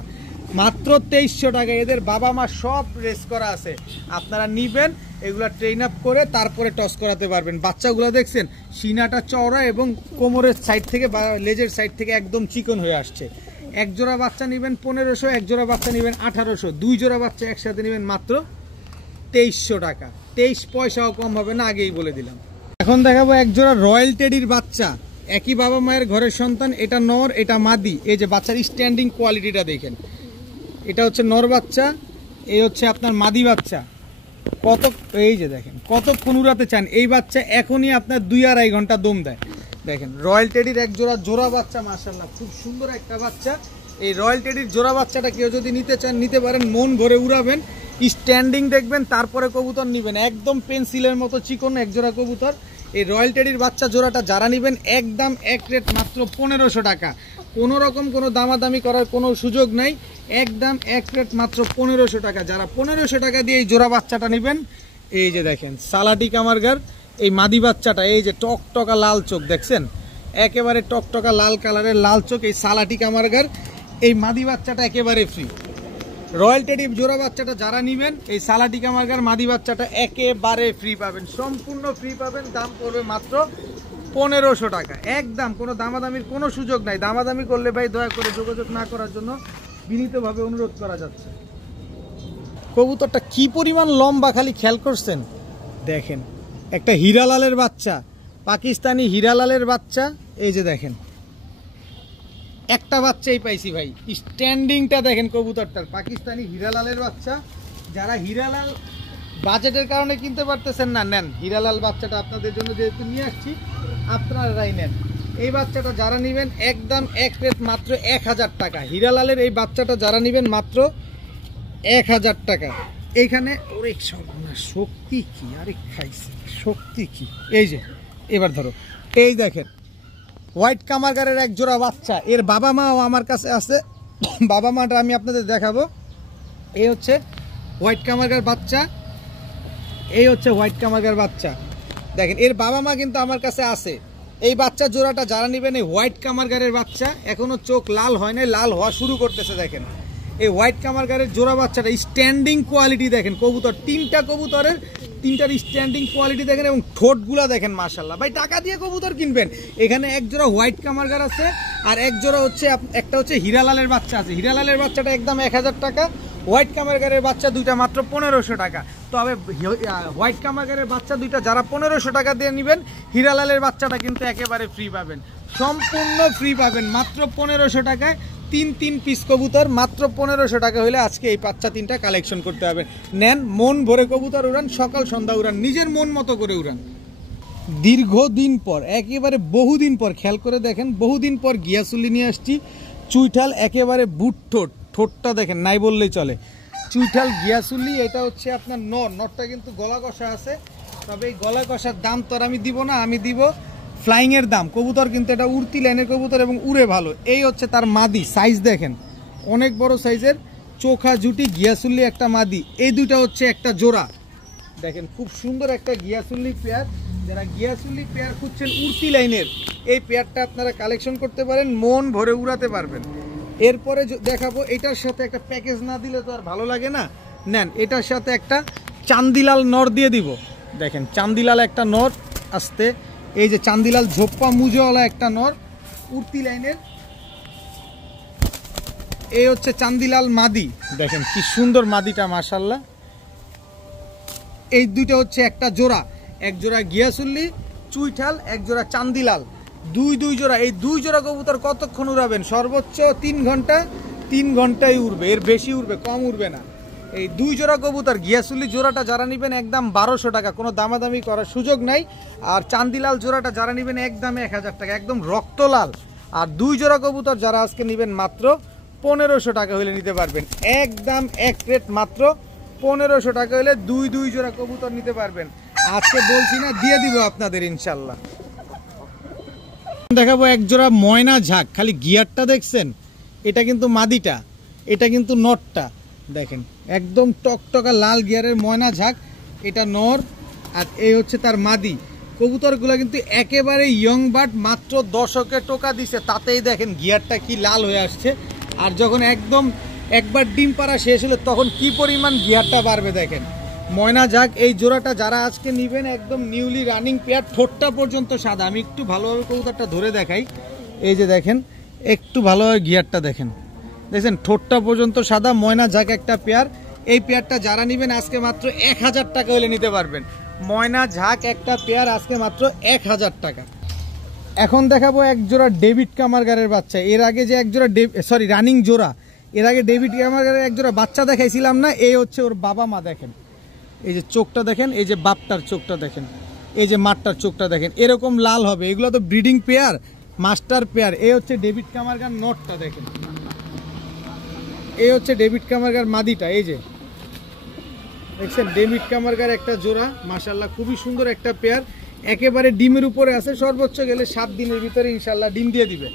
মাত্র 2300 টাকা। এদের বাবা মা সব রেস করা আছে, আপনারা নিবেন এগুলা ট্রেন আপ করে তারপরে টস করাতে পারবেন। বাচ্চাগুলো দেখছেন সিনাটা চওড়া এবং কোমরের সাইড থেকে বা লেজের সাইড থেকে একদম চিকন হয়ে আসছে। এক জোড়া বাচ্চা নেবেন 1500, এক জোড়া বাচ্চা নেবেন 1800, 2 জোড়া বাচ্চা একসাথে নেবেন মাত্র 2300 টাকা। 23 পয়সাও কম হবে না, আগেই বলে দিলাম। এখন দেখাবো এক জোড়া রয়্যাল টেডির বাচ্চা, একই বাবা মায়ের ঘরের সন্তান, এটা নর এটা মাদি। এই যে বাচ্চার স্ট্যান্ডিং কোয়ালিটিটা দেখেন, এটা হচ্ছে নর বাচ্চা, এই হচ্ছে আপনার মাদি বাচ্চা। কত, এই যে দেখেন কতক্ষণ উড়াতে চান এই বাচ্চা, এখনই আপনার 2-2.5 ঘন্টা দম দেয়। দেখেন রয়্যাল টেডির এক জোড়া জোড়া বাচ্চা, মাশাআল্লাহ খুব সুন্দর একটা বাচ্চা। এই রয়্যাল টেডির জোড়া বাচ্চাটা কেউ যদি নিতে চান নিতে পারেন, মন ভরে উড়াবেন, স্ট্যান্ডিং দেখবেন, তারপরে কবুতর নেবেন। একদম পেন্সিলের মতো চিকন এক জোড়া কবুতর। এই রয়্যাল টেডির বাচ্চা জোড়াটা যারা নেবেন একদম এক রেট মাত্র 1500 টাকা। কোনো রকম কোনো দামাদামি করার কোনো সুযোগ নাই, একদম এক রেট মাত্র 1500 টাকা। যারা 1500 টাকা দিয়ে এই জোড়া বাচ্চাটা নেবেন, এই যে দেখেন সালাটি কামারগার এই মাদি বাচ্চাটা, এই যে টকটকা লাল চোখ দেখছেন, একেবারে টকটকা লাল কালারের লাল চোখ, এই সালাটি কামারগার এই মাদি বাচ্চাটা একেবারে ফ্রি। রয়্যাল টেডি জোড়া বাচ্চাটা যারা নেবেন এই সালাটি কামারগার মাদি বাচ্চাটা একেবারে ফ্রি পাবেন, সম্পূর্ণ ফ্রি পাবেন। দাম পড়বে মাত্র 1500 টাকা, একদম কোনো দামাদামির কোনো সুযোগ নাই। দামাদামি করলে ভাই দয়া করে যোগাযোগ না করার জন্য বিনীতভাবে অনুরোধ করা যাচ্ছে। কবুতরটা কি পরিমাণ লম্বা খালি খেয়াল করছেন, দেখেন একটা হীরালালের বাচ্চা, পাকিস্তানি হীরালালের বাচ্চা। এই যে দেখেন একটা বাচ্চাই পাইছি ভাই, স্ট্যান্ডিংটা দেখেন কবুতরটার, পাকিস্তানি হীরালালের বাচ্চা। যারা হীরালাল বাজেটের কারণে কিনতে পারতেছেন না, নেন হীরালাল বাচ্চাটা আপনাদের জন্য যেহেতু নিয়ে আসছি, আপনারাই নেন। এই বাচ্চাটা যারা নেবেন একদম এক রেট মাত্র 1000 টাকা। হীরালালের এই বাচ্চাটা যারা নেবেন মাত্র 1000 টাকা। এইখানে ওরে সর্বনাশ, শক্তি কি, আরে খাইছে শক্তি কি। এই যে এবার ধরো, এই দেখেন হোয়াইট কামারগারের এক জোড়া বাচ্চা, এর বাবা মাও আমার কাছে আছে, বাবা মাটা আমি আপনাদের দেখাবো। এই হচ্ছে হোয়াইট কামারগার বাচ্চা, এই হচ্ছে হোয়াইট কামারগার বাচ্চা, দেখেন এর বাবা মা কিন্তু আমার কাছে আছে। এই বাচ্চা জোড়াটা যারা নেবেন, এই হোয়াইট কামারগারের বাচ্চা, এখনো চোখ লাল হয় না, লাল হওয়া শুরু করতেছে। দেখেন এই হোয়াইট কামারগারের জোড়া বাচ্চাটা স্ট্যান্ডিং কোয়ালিটি দেখেন, কবুতর তিনটা কবুতরের তিনটার স্ট্যান্ডিং কোয়ালিটি দেখেন, এবং ঠোঁটগুলা দেখেন মাশাআল্লাহ। ভাই টাকা দিয়ে কবুতর কিনবেন, এখানে এক জোড়া হোয়াইট কামারগার আছে, আর এক জোড়া হচ্ছে একটা হচ্ছে হীরালালের বাচ্চা আছে। হীরালালের বাচ্চাটা একদম 1000 টাকা, হোয়াইট কামারগারের বাচ্চা দুইটা মাত্র 1500 টাকা। তবে হোয়াইট কামারগারের বাচ্চা দুইটা যারা 1500 টাকা দিয়ে নেবেন, হীরালালের বাচ্চাটা কিন্তু একেবারে ফ্রি পাবেন, সম্পূর্ণ ফ্রি পাবেন মাত্র 1500 টাকায়। 3 পিস কবুতর মাত্র 1500 টাকা হলে আজকে এই বাচ্চা তিনটা কালেকশন করতে হবে। নেন, মন ভরে কবুতর উড়ান, সকাল সন্ধ্যা উড়ান, নিজের মন মতো করে উড়ান। দীর্ঘদিন পর, একেবারে বহুদিন পর, খেয়াল করে দেখেন বহুদিন পর গিয়াসুলি নিয়ে আসছি। চুইঠাল একেবারে বুট ঠোঁট, ঠোঁটটা দেখেন নাই বললেই চলে। চুইঠাল গিয়াসুলি, এটা হচ্ছে আপনার নরটা কিন্তু গলা কষা আছে। তবে এই গলা কষার দাম তো আর আমি দিব না, আমি দিব ফ্লাইং এর দাম। কবুতর কিন্তু এটা উড়তি লাইনের কবুতর এবং উড়ে ভালো। এই হচ্ছে তার মাদি, সাইজ দেখেন অনেক বড় সাইজের, চোখা জুটি গিয়াসুল্লি একটা মাদি। এই দুইটা হচ্ছে একটা জোড়া, দেখেন খুব সুন্দর একটা গিয়াসুল্লি পেয়ার। যারা গিয়াসুল্লি পেয়ার খুঁজছেন উড়তি লাইনের, এই পেয়ারটা আপনারা কালেকশন করতে পারেন, মন ভরে উড়াতে পারবেন। এরপরে দেখাবো, এটার সাথে একটা প্যাকেজ না দিলে তো আর ভালো লাগে না, নেন এটার সাথে একটা চান্দিলাল নর দিয়ে দিব। দেখেন চান্দিলাল একটা নর আসতে, এই যে চান্দিলাল ঝোপ্পা মুজোওয়ালা একটা নর উড়তি লাইনের, এই হচ্ছে চান্দিলাল মাদি। দেখেন কি সুন্দর মাদিটা মাশাআল্লাহ। এই দুইটা হচ্ছে একটা জোড়া, এক জোড়া গিয়াসুল্লি চুইঠাল, এক জোড়া চান্দিলাল, দুই জোড়া। এই 2 জোড়া কবুতর কতক্ষণ উড়াবেন? সর্বোচ্চ 3 ঘন্টা, 3 ঘন্টায় উড়বে, এর বেশি উড়বে, কম উড়বে না। এই 2 জোড়া কবুতর গিয়াসুল্লি জোড়াটা যারা নেবেন একদম 1200 টাকা, কোনো দামাদামি করার সুযোগ নাই। আর চান্দিলাল জোড়াটা যারা নেবেন একদম 1000 টাকা, একদম রক্তলাল। আর 2 জোড়া কবুতর যারা আজকে নেবেন মাত্র 1500 টাকা হলে নিতে পারবেন, একদম এক রেট মাত্র 1500 টাকা হলে 2 জোড়া কবুতর নিতে পারবেন। আজকে বলছি না, দিয়ে দিব আপনাদের ইনশাল্লাহ। দেখাবো এক জোড়া ময়না ঝাঁক, খালি গিয়ারটা দেখছেন, এটা কিন্তু মাদিটা, এটা কিন্তু নরটা। দেখেন একদম টকটকা লাল গিয়ারের ময়না ঝাঁক, এটা নর আর এই হচ্ছে তার মাদি। কবুতরগুলো কিন্তু একেবারে ইয়ং বার্ড, মাত্র 10কে টোকা দিছে, তাতেই দেখেন গিয়ারটা কি লাল হয়ে আসছে। আর যখন একদম একবার ডিম পাড়া শেষ হলে তখন কি পরিমাণ গিয়ারটা বাড়বে দেখেন। ময়না ঝাঁক এই জোড়াটা যারা আজকে নেবেন একদম নিউলি রানিং পেয়ার, ঠোঁটটা পর্যন্ত সাদা। আমি একটু ভালোভাবে কবুতরটা ধরে দেখাই, এই যে দেখেন একটু ভালোভাবে গিয়ারটা দেখেন, দেখছেন ঠোঁটটা পর্যন্ত সাদা, ময়না ঝাঁক একটা পেয়ার। এই পেয়ারটা যারা নেবেন আজকে মাত্র 1000 টাকা হলে নিতে পারবেন। ময়না ঝাঁক একটা পেয়ার আজকে মাত্র 1000 টাকা। এখন দেখাবো এক জোড়া ডেভিড কামারগারের বাচ্চা। এর আগে যে এক জোড়া রানিং জোড়া, এর আগে ডেভিড কামারগারের এক জোড়া বাচ্চা দেখাইছিলাম না, এই হচ্ছে ওর বাবা মা। দেখেন এই যে চোখটা দেখেন, এই যে বাপটার চোখটা দেখেন, এই যে মাঠটার চোখটা দেখেন, এরকম লাল হবে। এগুলো তো ব্রিডিং পেয়ার, মাস্টার পেয়ার। এই হচ্ছে ডেভিড কামারগার নটটা দেখেন, এই হচ্ছে ডেভিড কামারগার মাদিটা। এই যে দেখছেন ডেভিড কামারগার একটা জোড়া, মাশাআল্লাহ খুবই সুন্দর একটা পেয়ার। একেবারে ডিমের উপরে আছে, সর্বোচ্চ গেলে 7 দিনের ভিতরে ইনশাল্লাহ ডিম দিয়ে দিবে।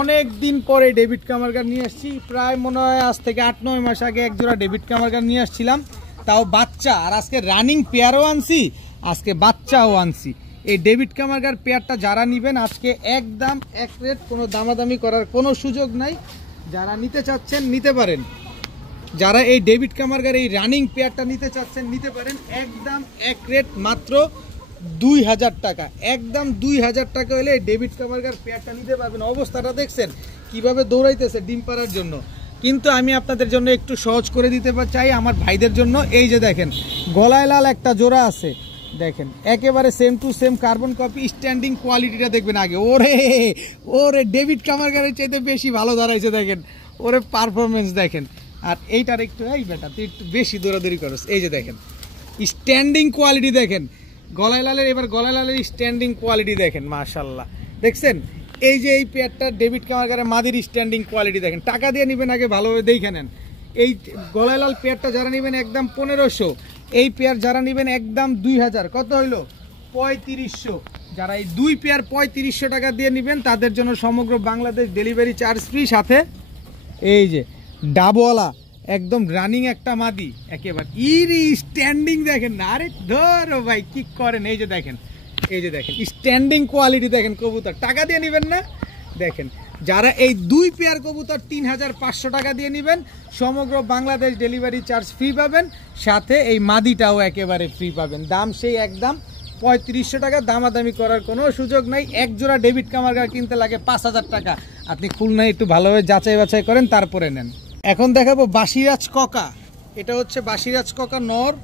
অনেক দিন পরে ডেভিড কামারগার নিয়ে আসছি, প্রায় মনে হয় আজ থেকে 8-9 মাস আগে এক জোড়া ডেভিড কামারগার নিয়ে আসছিলাম, তাও বাচ্চা। আর আজকে রানিং পেয়ারও আনছি, আজকে বাচ্চাও আনছি। এই ডেভিড কামারগার পেয়ারটা যারা নেবেন আজকে একদম এক রেট, কোনো দামাদামি করার কোনো সুযোগ নাই। যারা নিতে চাচ্ছেন নিতে পারেন, যারা এই ডেভিড কামারগার এই রানিং পেয়ারটা নিতে চাচ্ছেন নিতে পারেন। একদম এক রেট মাত্র 2000 টাকা, একদম 2000 টাকা হলে এই ডেভিড কামারগার পেয়ারটা নিতে পারবেন। অবস্থাটা দেখছেন কিভাবে দৌড়াইতেছে ডিম পাড়ার জন্য। কিন্তু আমি আপনাদের জন্য একটু সহজ করে দিতে চাই আমার ভাইদের জন্য। এই যে দেখেন গলায় লাল একটা জোড়া আছে, দেখেন একেবারে same to same carbon copy. Standing কোয়ালিটিটা দেখবেন আগে। ওরে ওরে ডেভিড কামারগারের চাইতে বেশি ভালো দাঁড়াইছে, দেখেন ওরে পারফরমেন্স দেখেন। আর এইটার একটু এই বেটা তুই একটু বেশি দৌড়াদৌড়ি করস। এই যে দেখেন স্ট্যান্ডিং কোয়ালিটি দেখেন গলায় লালের, এবার গলায় লালের স্ট্যান্ডিং কোয়ালিটি দেখেন মাশাআল্লাহ। দেখছেন এই যে এই পেয়ারটা ডেভিড কামারগারের মাদির স্ট্যান্ডিং কোয়ালিটি দেখেন। টাকা দিয়ে নেবেন আগে ভালোভাবে দেখে নেন। এই গলায় লাল পেয়ারটা যারা নেবেন একদম 1500, এই পেয়ার যারা নেবেন একদম 2000। কত হইলো? 3500। যারা এই দুই পেয়ার 3500 টাকা দিয়ে নেবেন তাদের জন্য সমগ্র বাংলাদেশ ডেলিভারি চার্জ ফ্রি, সাথে এই যে ডাবওয়ালা একদম রানিং একটা মাদি একেবারে ইরি স্ট্যান্ডিং দেখেন না। আরে ধরো ভাই কি করেন, এই যে দেখেন, এই যে দেখেন স্ট্যান্ডিং কোয়ালিটি দেখেন কবুতর। টাকা দিয়ে নেবেন না। দেখেন যারা এই দুই পেয়ার কবুতর 3500 টাকা দিয়ে নেবেন সমগ্র বাংলাদেশ ডেলিভারি চার্জ ফ্রি পাবেন, সাথে এই মাদিটাও একেবারে ফ্রি পাবেন। দাম সেই একদম 3500 টাকা, দামাদামি করার কোনো সুযোগ নাই। এক জোড়া ডেভিড কামারগার কিনতে লাগে 5000 টাকা। আপনি খুলনায় একটু ভালোভাবে যাচাই বাছাই করেন তারপরে নেন। এখন দেখাবো বাসিরাজ ককা। এটা হচ্ছে বাসিরাজ ককা নর,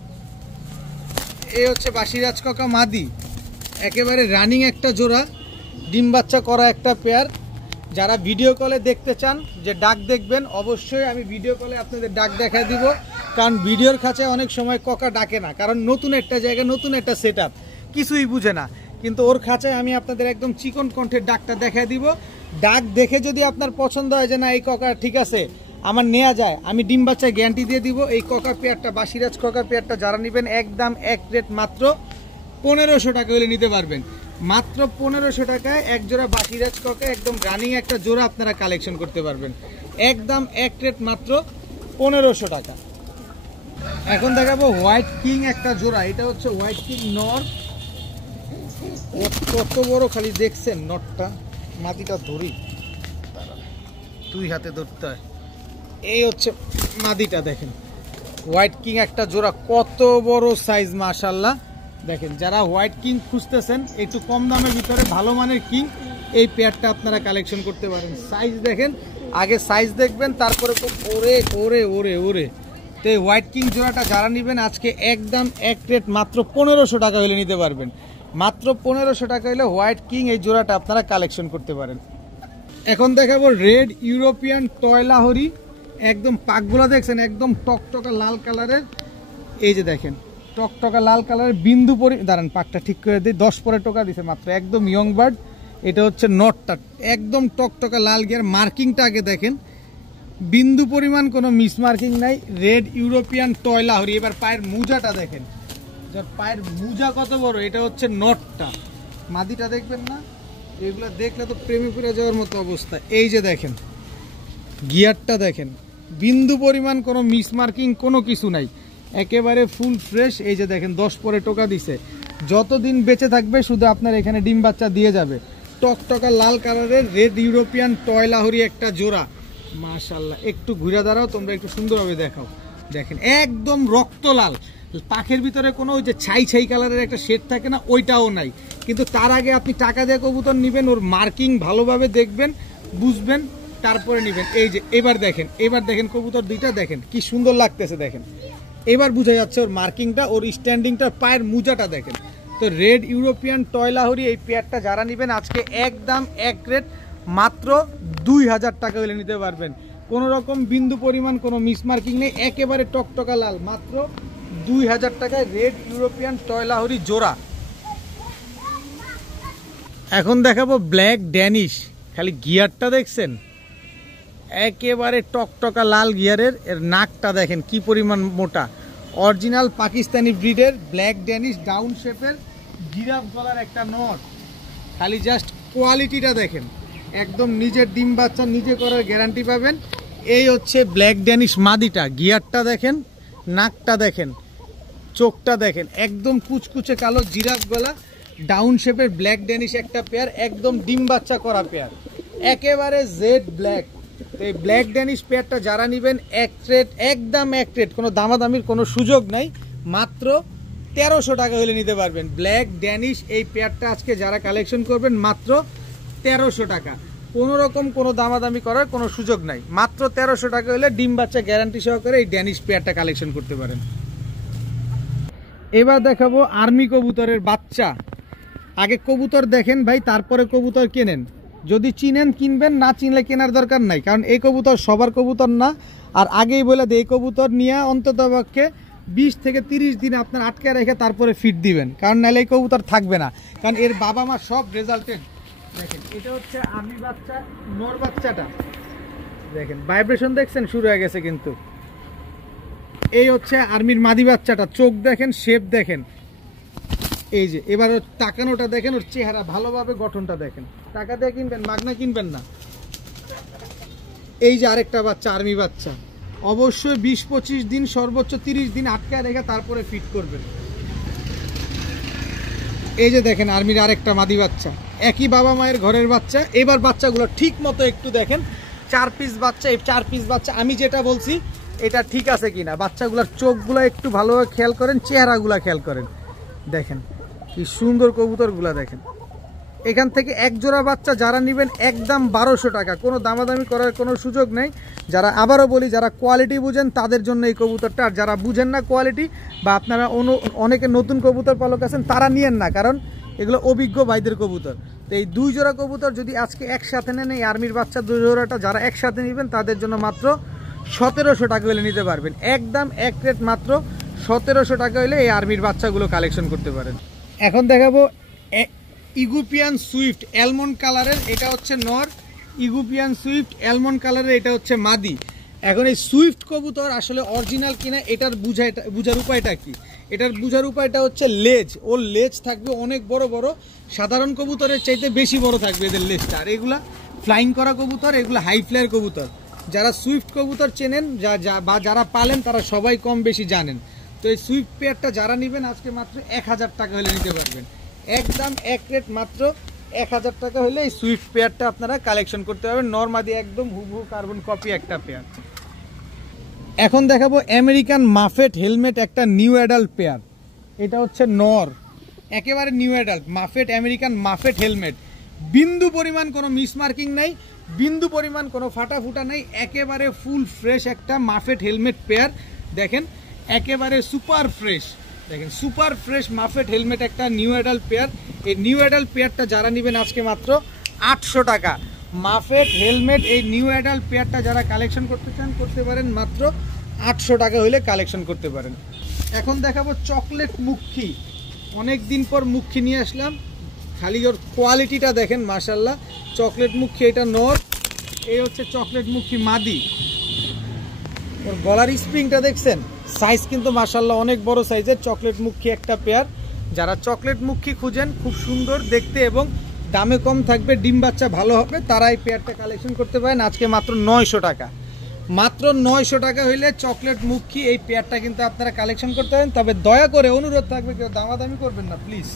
এই হচ্ছে বাসিরাজ ককা মাদি। একেবারে রানিং একটা জোড়া, ডিম বাচ্চা করা একটা পেয়ার। যারা ভিডিও কলে দেখতে চান যে ডাক দেখবেন, অবশ্যই আমি ভিডিও কলে আপনাদের ডাক দেখা দিব। কারণ ভিডিওর কাছে অনেক সময় ককা ডাকে না, কারণ নতুন একটা জায়গা, নতুন একটা সেট আপ, কিছুই বুঝে না। কিন্তু ওর খাঁচায় আমি আপনাদের একদম চিকন কণ্ঠের ডাকটা দেখা দিব। ডাক দেখে যদি আপনার পছন্দ হয় যে না এই ককা ঠিক আছে আমার নেওয়া যায়, আমি ডিম বাচ্চায় গ্যারান্টি দিয়ে দিব। এই ককা পেয়ারটা বাসিরাজ ককা পেয়ারটা যারা নেবেন একদম এক রেট মাত্র 1500 টাকা হলে নিতে পারবেন। মাত্র 1500 টাকায় এক জোড়া বাসিরাজ ককা একদম রানিং একটা জোড়া আপনারা কালেকশন করতে পারবেন। একদম এক রেট মাত্র 1500 টাকা। এখন দেখাবো হোয়াইট কিং একটা জোড়া। এটা হচ্ছে হোয়াইট কিং নর। কত বড় খালি দেখছেন নটটা, মাটিটা ধরি দুই হাতে ধরতে হয়। এই হচ্ছে মাদিটা দেখেন, হোয়াইট কিং একটা জোড়া, কত বড় সাইজ মাশাআল্লাহ। দেখেন যারা হোয়াইট কিং খুঁজতেছেন একটু কম দামের ভিতরে ভালো মানের কিং, এই পেয়ারটা আপনারা কালেকশন করতে পারেন। সাইজ দেখেন, আগে সাইজ দেখবেন তারপরে ওরে ওরে ওরে ওরে। তো এই হোয়াইট কিং জোড়াটা যারা নেবেন আজকে একদম এক রেট মাত্র 1500 টাকা হলে নিতে পারবেন। মাত্র 1500 টাকা হলে হোয়াইট কিং এই জোড়াটা আপনারা কালেকশন করতে পারেন। এখন দেখাবো রেড ইউরোপিয়ান টয় লাহোরি। একদম পাকগুলো দেখছেন একদম টকটকা লাল কালারের। এই যে দেখেন টকটকা লাল কালারের বিন্দু দাঁড়ান পাকটা ঠিক করে দিই, 10 পরে টোকা দিছে মাত্র, একদম ইয়ং বার্ড। এটা হচ্ছে নটটা একদম টকটকা লাল গিয়ার। মার্কিংটা আগে দেখেন, বিন্দু পরিমাণ কোনো মিস মার্কিং নাই। Red European toy Lahori. এবার পায়ের মুজাটা দেখেন, যার পায়ের মুজা কত বড়। এটা হচ্ছে নটটা, মাদিটা দেখবেন না, এগুলো দেখলে তো প্রেমে পড়ে যাওয়ার মতো অবস্থা। এই যে দেখেন গিয়ারটা দেখেন, বিন্দু পরিমাণ কোনো মিস মার্কিং কোনো কিছু নাই, একেবারে ফুল ফ্রেশ। এই যে দেখেন 10 পরে টোকা দিছে, যতদিন বেঁচে থাকবে শুধু আপনার এখানে ডিম বাচ্চা দিয়ে যাবে। টকটকা লাল কালারের রেড ইউরোপিয়ান টয় লাহোরি একটা জোড়া মাশাআল্লাহ। একটু ঘুরে দাঁড়াও তোমরা, একটু সুন্দরভাবে দেখাও। দেখেন একদম রক্ত লাল, পাখের ভিতরে কোনো ওই যে ছাই ছাই কালারের একটা শেড থাকে না, ওইটাও নাই। কিন্তু তার আগে আপনি টাকা দিয়ে কবুতর নেবেন, ওর মার্কিং ভালোভাবে দেখবেন, বুঝবেন তারপরে নেবেন। এই যে এবার দেখেন কবুতর দুইটা দেখেন কি সুন্দর লাগতেছে, দেখেন এবার বোঝা যাচ্ছে ওর মার্কিংটা, ওর স্ট্যান্ডিংটা, পায়ের মুজাটা দেখেন। তো রেড ইউরোপিয়ান টয় লাহোরি এই পেয়ারটা যারা নেবেন আজকে একদম এক রেট মাত্র 2000 টাকা হলে নিতে পারবেন। কোনো রকম বিন্দু পরিমাণ কোনো মিসমার্কিং নেই, একেবারে টকটকা লাল, মাত্র 2000 টাকায় রেড ইউরোপিয়ান টয় লাহোরি জোড়া। এখন দেখাবো ব্ল্যাক ড্যানিশ, খালি গিয়ারটা দেখছেন একেবারে টকটকা লাল গিয়ারের, এর নাকটা দেখেন কি পরিমাণ মোটা, অরিজিনাল পাকিস্তানি ব্রিডের ব্ল্যাক ড্যানিশ ডাউন শেপের জিরাফ গলার একটা নর। খালি জাস্ট কোয়ালিটিটা দেখেন, একদম নিজের ডিম বাচ্চা নিজে করার গ্যারান্টি পাবেন। এই হচ্ছে ব্ল্যাক ড্যানিশ মাদিটা, গিয়ারটা দেখেন, নাকটা দেখেন, চোখটা দেখেন, একদম কুচকুচে কালো জিরাফ গলা ডাউন শেপের ব্ল্যাক ড্যানিশ একটা পেয়ার, একদম ডিম বাচ্চা করা পেয়ার, একেবারে জেড ব্ল্যাক। এই ব্ল্যাক ড্যানিশ পেয়ারটা যারা নেবেন এক রেট, একদম এক রেট, কোনো দামাদামির কোনো সুযোগ নাই, মাত্র 1300 টাকা হলে নিতে পারবেন। ব্ল্যাক ড্যানিশ এই পেয়ারটা আজকে যারা কালেকশন করবেন মাত্র 1300 টাকা, কোনো রকম কোনো দামাদামি করার কোনো সুযোগ নাই, মাত্র 1300 টাকা হলে ডিম বাচ্চা গ্যারান্টি সহকারে এই ড্যানিশ পেয়ারটা কালেকশন করতে পারেন। এবার দেখাবো আর্মি কবুতরের বাচ্চা। আগে কবুতর দেখেন ভাই, তারপরে কবুতর কেনেন, যদি চিনেন কিনবেন, না চিনলে কেনার দরকার নাই, কারণ এই কবুতর সবার কবুতর না। আর আগেই বলে দেয় এই কবুতর নিয়ে অন্তত পক্ষে 20 থেকে 30 দিন আপনার আটকে রেখে তারপরে ফিট দিবেন, কারণ নাহলে এই কবুতর থাকবে না, কারণ এর বাবা মা সব রেজাল্টেড। দেখেন এটা হচ্ছে আর্মি বাচ্চা, নর বাচ্চাটা দেখেন, ভাইব্রেশন দেখছেন শুরু হয়ে গেছে কিন্তু। এই হচ্ছে আর্মির মাদি বাচ্চাটা, চোখ দেখেন, শেপ দেখেন, এই যে এবার তাকানোটা দেখেন, ওর চেহারা ভালোভাবে গঠনটা দেখেন, টাকা দিয়ে কিনবেন, মাগনা কিনবেন না। এই যে আরেকটা বাচ্চা আর্মি বাচ্চা, অবশ্যই 20-25 দিন সর্বোচ্চ 30 দিন আটকায় রেখে তারপরে ফিট করবেন। এই যে দেখেন আর্মির আরেকটা মাদি বাচ্চা, একই বাবা মায়ের ঘরের বাচ্চা। এবার বাচ্চাগুলো ঠিক মতো একটু দেখেন, 4 পিস বাচ্চা, এই 4 পিস বাচ্চা আমি যেটা বলছি এটা ঠিক আছে কিনা, বাচ্চাগুলোর চোখগুলো একটু ভালোভাবে খেয়াল করেন, চেহারাগুলো খেয়াল করেন, দেখেন কি সুন্দর কবুতরগুলা দেখেন। এখান থেকে এক জোড়া বাচ্চা যারা নেবেন একদম 1200 টাকা, কোনো দামাদামি করার কোনো সুযোগ নেই। যারা, আবারও বলি, যারা কোয়ালিটি বুঝেন তাদের জন্য এই কবুতরটা, আর যারা বুঝেন না কোয়ালিটি বা আপনারা অনেকে নতুন কবুতর পালক আছেন তারা নিয়েন না, কারণ এগুলো অভিজ্ঞ ভাইদের কবুতর। তো এই 2 জোড়া কবুতর যদি আজকে একসাথে নেন, এই আর্মির বাচ্চা 2 জোড়াটা যারা একসাথে নেবেন তাদের জন্য মাত্র 1700 টাকা হলে নিতে পারবেন, একদম এক রেট, মাত্র 1700 টাকা হলে এই আর্মির বাচ্চাগুলো কালেকশন করতে পারেন। এখন দেখাবো ইগুপিয়ান সুইফট অ্যালমন্ড কালারের, এটা হচ্ছে নর, ইগুপিয়ান সুইফট অ্যালমন্ড কালারের এটা হচ্ছে মাদি। এখন এই সুইফট কবুতর আসলে অরিজিনাল কিনা এটার বুঝার উপায়টা কি? এটার বুঝার উপায়টা হচ্ছে লেজ, ওর লেজ থাকবে অনেক বড় বড়, সাধারণ কবুতরের চাইতে বেশি বড় থাকবে এদের লেজটা। আর এগুলা ফ্লাইং করা কবুতর, এগুলো হাই ফ্লায়ার কবুতর। যারা সুইফট কবুতর চেনেন বা যারা পালেন তারা সবাই কম বেশি জানেন। তো এই সুইফট পেয়ারটা যারা নেবেন আজকে মাত্র 1000 টাকা হলে নিতে পারবেন, একদম এক রেট, মাত্র 1000 টাকা হলে এই সুইফট পেয়ারটা আপনারা কালেকশন করতে পারবেন। নরমাদি একদম হুবহু কার্বন কপি একটা পেয়ার। এখন দেখাবো আমেরিকান মাফেট হেলমেট একটা নিউ অ্যাডাল্ট পেয়ার, এটা হচ্ছে নর, একেবারে নিউ অ্যাডাল্ট মাফেট, আমেরিকান মাফেট হেলমেট, বিন্দু পরিমাণ কোনো মিসমার্কিং নাই, বিন্দু পরিমাণ কোনো ফাটা ফুটা নাই, একেবারে ফুল ফ্রেশ একটা মাফেট হেলমেট পেয়ার। দেখেন একেবারে সুপার ফ্রেশ, দেখেন সুপার ফ্রেশ মাফেট হেলমেট একটা নিউ অ্যাডাল্ট পেয়ার। এই নিউ অ্যাডাল্ট পেয়ারটা যারা নেবেন আজকে মাত্র 800 টাকা। মাফেট হেলমেট এই নিউ অ্যাডাল্ট পেয়ারটা যারা কালেকশন করতে চান করতে পারেন, মাত্র 800 টাকা হলে কালেকশন করতে পারেন। এখন দেখাবো চকলেট মুখী, অনেক দিন পর মুখী নিয়ে আসলাম, খালি ওর কোয়ালিটিটা দেখেন মাশাল্লাহ। চকলেট মুখী এটা নর, এই হচ্ছে চকলেট মুখী মাদি। ওর গলার স্প্রিংটা দেখছেন, সাইজ কিন্তু মাশাল্লাহ অনেক বড় সাইজের। চকলেট মুখী একটা পেয়ার, যারা চকলেট মুখী খুঁজেন, খুব সুন্দর দেখতে এবং দামে কম থাকবে, ডিম বাচ্চা ভালো হবে, তারা এই পেয়ারটা কালেকশন করতে পারেন আজকে মাত্র 900 টাকা। মাত্র 900 টাকা হইলে চকলেট মুখী এই পেয়ারটা কিন্তু আপনারা কালেকশন করতে পারেন। তবে দয়া করে অনুরোধ থাকবে কেউ দামাদামি করবেন না প্লিজ।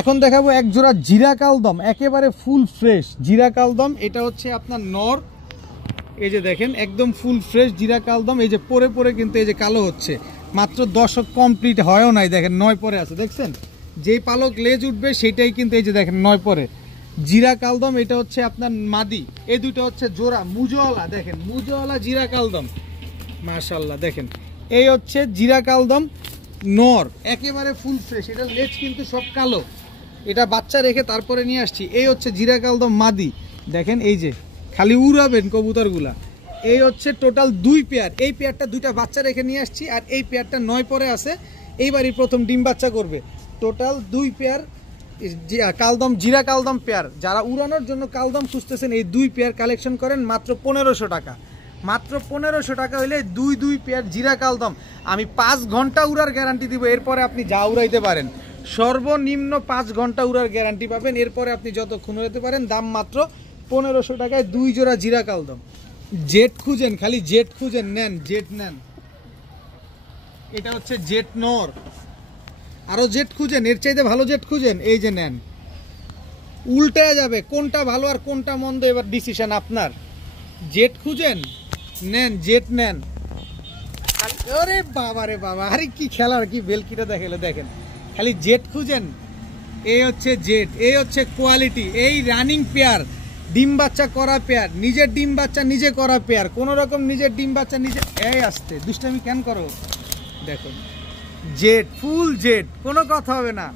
এখন দেখাবো এক জোড়া জিরা কালদম, একেবারে ফুল ফ্রেশ জিরা কালদম, এটা হচ্ছে আপনার নর। এই যে দেখেন একদম ফুল ফ্রেশ জিরা কালদম, এই যে পরে পরে কিন্তু এই যে কালো হচ্ছে, মাত্র 10 কমপ্লিট হয়ও নাই, দেখেন 9 পরে আছে, দেখছেন যেই পালক লেজ উঠবে সেটাই কিন্তু এই যে দেখেন 9 পরে, জিরা কালদম, এটা হচ্ছে আপনার মাদি। এই দুটো হচ্ছে জোড়া মুজওয়ালা, দেখেন মুজওয়ালা জিরা কালদম মাশাআল্লাহ। দেখেন এই হচ্ছে জিরা কালদম নর, একেবারে ফুল ফ্রেশ। এটা লেজ কিন্তু সব কালো, এটা বাচ্চা রেখে তারপরে নিয়ে আসছি। এই হচ্ছে জিরা কালদম মাদি, দেখেন এই যে খালি উড়াবেন কবুতরগুলা। এই হচ্ছে টোটাল 2 পেয়ার, এই পেয়ারটা 2টা বাচ্চা রেখে নিয়ে আসছি, আর এই পেয়ারটা 9 পরে আছে, এইবারই প্রথম ডিম বাচ্চা করবে। টোটাল 2 পেয়ার কালদম জিরা কালদম পেয়ার। যারা উড়ানোর জন্য কালদম খুঁজতেছেন এই 2 পেয়ার কালেকশন করেন মাত্র 1500 টাকা। মাত্র 1500 টাকা হলে 2 পেয়ার জিরা কালদম। আমি 5 ঘন্টা উড়ার গ্যারান্টি দিব, এরপরে আপনি যা উড়াইতে পারেন, সর্বনিম্ন 5 ঘন্টা উড়ার গ্যারান্টি পাবেন, এরপরে আপনি যতক্ষণ উড়াতে পারেন। দাম মাত্র 1500 টাকায় 2 জোড়া জিরা কালদম। জেট খুঁজেন, খালি জেট খুঁজেন, নেন জেট নেন। এটা হচ্ছে জেট নর। আরো জেট খুঁজেন, এর চাইতে ভালো জেট খুঁজেন, এই যে নেন। উল্টে যাবে, কোনটা ভালো আর কোনটা মন্দ এবার ডিসিশন আপনার। জেট খুঁজেন, নেন জেট নেন। আরে বাবা রে বাবা, আরে কি খেলার কি বেলকিটা দেখালে, দেখেন খালি জেট খুঁজেন। এই হচ্ছে জেট, এই হচ্ছে কোয়ালিটি। এই রানিং পেয়ার, ডিম বাচ্চা করা পেয়ার, নিজের ডিম বাচ্চা নিজে করা পেয়ার, কোন রকম নিজের ডিম বাচ্চা নিজে। এই আসতে দুষ্টামি কেন করো, দেখুন জেট, ফুল জেট, কোনো কথা হবে না।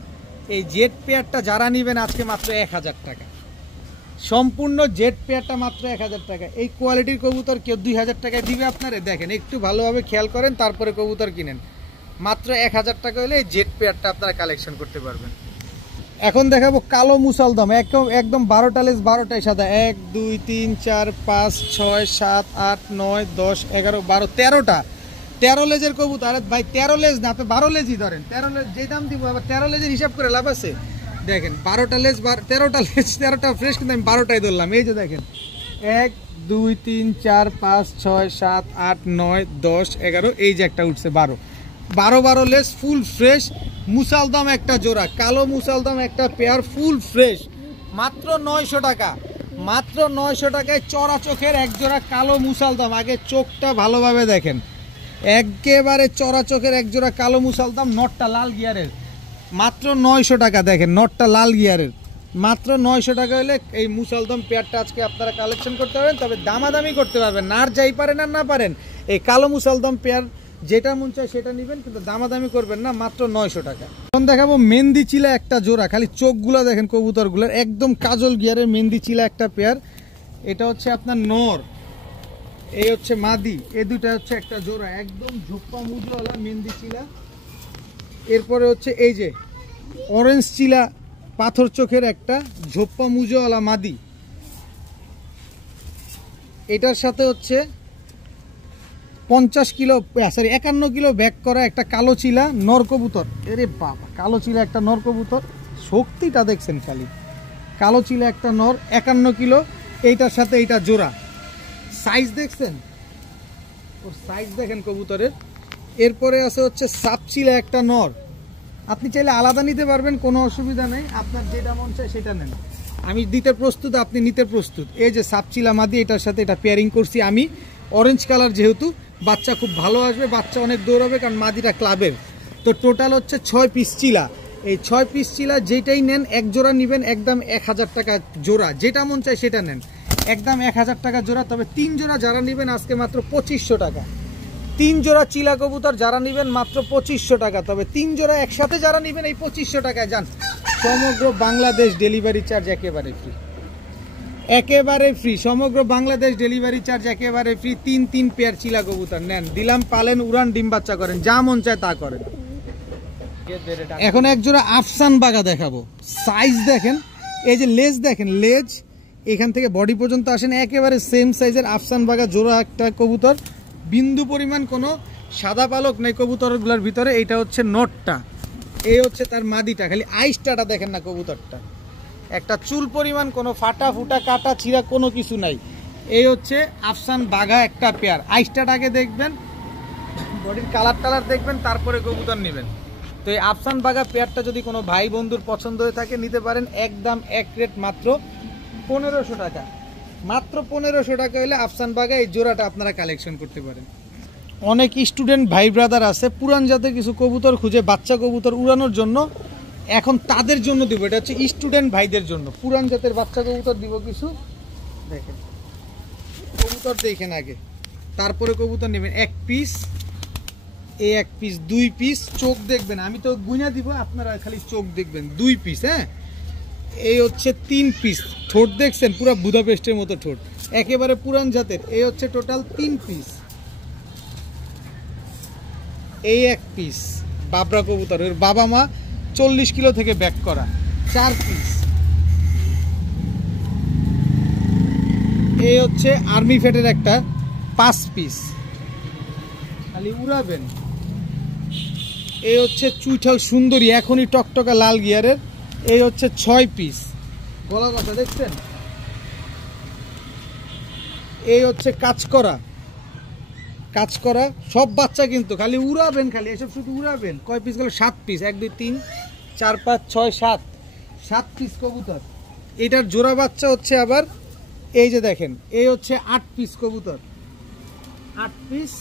এই জেট পেয়ারটা যারা নেবেন আজকে মাত্র 1000 টাকা, সম্পূর্ণ জেট পেয়ারটা মাত্র 1000 টাকা। এই কোয়ালিটির কবুতর কেউ 2000 টাকায় দিবে আপনারে? দেখেন একটু ভালোভাবে খেয়াল করেন, তারপরে কবুতর কিনেন। মাত্র 1000 টাকা হলে এই জেট পেয়ারটা আপনারা কালেকশন করতে পারবেন। এখন দেখাবো কালো মুসালদম, একদম 12টা লেজ, 12টাই সাদা। 1 2 3 4 5 6 7 8 9 10 11 12 13টা, 13 লেজের কবুতর। আরে ভাই 13 লেজ না, আপনি 12 লেজই ধরেন। 13 লেজ যে দাম দিব, আবার 13 লেজের হিসাব করে লাভ আছে? দেখেন 12টা লেজ, 13টা লেজ, 13টা ফ্রেশ, কিন্তু আমি 12টাই ধরলাম। এই যে দেখেন 1 2 3 4 5 6 7 8 9 10 11, এই যে একটা উঠছে 12 লেজ ফুল ফ্রেশ মুসালদম একটা জোড়া, কালো মুসালদম একটা পেয়ার ফুল ফ্রেশ, মাত্র 900 টাকা। মাত্র 900 টাকায় চড়া চোখের এক জোড়া কালো মুসালদম। আগে চোখটা ভালোভাবে দেখেন, একেবারে চড়া চোখের এক জোড়া কালো মুসালদম, নটটা লাল গিয়ারের, মাত্র 900 টাকা। দেখেন নটটা লাল গিয়ারের, মাত্র 900 টাকা হলে এই মুসালদম পেয়ারটা আজকে আপনারা কালেকশন করতে পারবেন। তবে দামাদামি করতে পারবেন না, আর যাই পারেন আর না পারেন, এই কালো মুসালদম পেয়ার যেটা মন চায় সেটা নেবেন, কিন্তু দামাদামি করবেন না, মাত্র 900 টাকা। এখন দেখাবো মেহেন্দি চিলা একটা জোড়া, খালি চোখগুলো দেখেন কবুতরগুলোর, একদম কাজল গিয়ারের মেহেন্দি চিলা একটা পেয়ার। এটা হচ্ছে আপনার নর, এই হচ্ছে মাদি, এই দুটা হচ্ছে একটা জোড়া, একদম ঝোপ্পা মুজওয়ালা মেহেন্দি চিলা। এরপরে হচ্ছে এই যে অরেঞ্জ চিলা পাথর চোখের একটা ঝোপ্পা মুজওয়ালা মাদি। এটার সাথে হচ্ছে 51 কিলো ব্যাক করা একটা কালো চিলা নর কবুতর। আরে বাবা, কালো চিলা একটা নর কবুতর, শক্তিটা দেখছেন খালি। কালো চিলা একটা নর 51 কিলো, এইটার সাথে এইটা জোড়া। সাইজ দেখছেন, ওর সাইজ দেখেন কবুতরের। এরপরে আছে হচ্ছে সাপচিলা একটা নর, আপনি চাইলে আলাদা নিতে পারবেন, কোনো অসুবিধা নেই, আপনার যেটা মন চায় সেটা নেন। আমি দিতে প্রস্তুত, আপনি নিতে প্রস্তুত। এই যে সাপচিলা মাদি, এটার সাথে এটা পেয়ারিং করছি আমি, অরেঞ্জ কালার, যেহেতু বাচ্চা খুব ভালো আসবে, বাচ্চা অনেক দৌড়াবে, কারণ মাদিটা ক্লাবের। তো টোটাল হচ্ছে 6 পিস চিলা। এই 6 পিস চিলা যেটাই নেন, এক জোড়া নেবেন একদম 1000 টাকা জোড়া, যেটা মন চায় সেটা নেন, একদম 1000 টাকা জোড়া। তবে 3 জোড়া যারা নেবেন আজকে মাত্র 2500 টাকা। 3 জোড়া চিলা কবুতর যারা নেবেন মাত্র 2500 টাকা। তবে 3 জোড়া একসাথে যারা নেবেন এই 2500 টাকায় যান। সমগ্র বাংলাদেশ ডেলিভারি চার্জ একেবারে ফ্রি, একেবারে ফ্রি, সমগ্র বাংলাদেশ ডেলিভারি চার্জ একেবারে ফ্রি। 3 পেয়ার চিলা কবুতর নেন, দিলাম, পালেন, উড়ান, ডিম বাচ্চা করেন, যা মন চায় তা করেন। এখন এক জোড়া আফসান বাগা দেখাবো, সাইজ দেখেন, এই যে লেজ দেখেন, লেজ এখান থেকে বডি পর্যন্ত আসেন, একেবারে সেম সাইজের আফসান বাগা জোড়া একটা কবুতর, বিন্দু পরিমাণ কোনো সাদা পালক নেই কবুতরগুলোর ভিতরে। এইটা হচ্ছে নটটা, এই হচ্ছে তার মাদিটা, খালি আইসটাটা দেখেন না কবুতরটা, একটা চুল পরিমাণ কোনো ফাটা ফুটা কাটা ছিঁড়া কোনো কিছু নাই। এই হচ্ছে আফসান বাঘা একটা পেয়ার, আইসটাটাকে দেখবেন, বডির কালার দেখবেন, তারপরে কবুতর নেবেন। তো এই আফসান বাঘা পেয়ারটা যদি কোনো ভাই বন্ধুর পছন্দ হয়ে থাকে নিতে পারেন, একদম এক রেট মাত্র 1500 টাকা। মাত্র 1500 টাকা হলে আফসান বাঘা এই জোড়াটা আপনারা কালেকশন করতে পারেন। অনেক স্টুডেন্ট ভাই ব্রাদার আছে পুরান জাতের কিছু কবুতর খুঁজে, বাচ্চা কবুতর উড়ানোর জন্য এখন তাদের জন্য দিব, এটা হচ্ছে স্টুডেন্ট ভাইদের জন্য। পুরান জাতের বাচ্চা কবুতর দিব কিছু, দেখেন কবুতর দেখেন আগে, তারপরে কবুতর নেবেন। 1 পিস, এই 1 পিস, 2 পিস, চোখ দেখবেন, আমি তো গুইনা দিব, আপনারা খালি চোখ দেখবেন। 2 পিস, হ্যাঁ। এই হচ্ছে 3 পিস, ঠোঁট দেখছেন পুরো বুদাপেস্টের মতো ঠোঁট, একেবারে পুরান জাতের। এই হচ্ছে টোটাল 3 পিস। এই 1 পিস বাবরা কবুতর, এর বাবা মা 40 কিলো থেকে ব্যাক করা। 4 পিস। এই হচ্ছে আর্মি ফেটের একটা 5 পিস, খালি উড়াবেন। এই হচ্ছে চুইঠাল সুন্দরী, এখনই টকটকা লাল গিয়ারের, এই হচ্ছে 6 পিস। গলা কথা দেখছেন। এই হচ্ছে কাজ করা সব বাচ্চা, কিন্তু খালি উড়াবেন, খালি এসব শুধু উড়াবেন। কয় পিস গেল? 7 পিস। 1 2 3 4 5 6 7 পিস কবুতর। এটার জোড়া বাচ্চা হচ্ছে আবার এই যে দেখেন, এই হচ্ছে 8 পিস কবুতর, 8 পিস।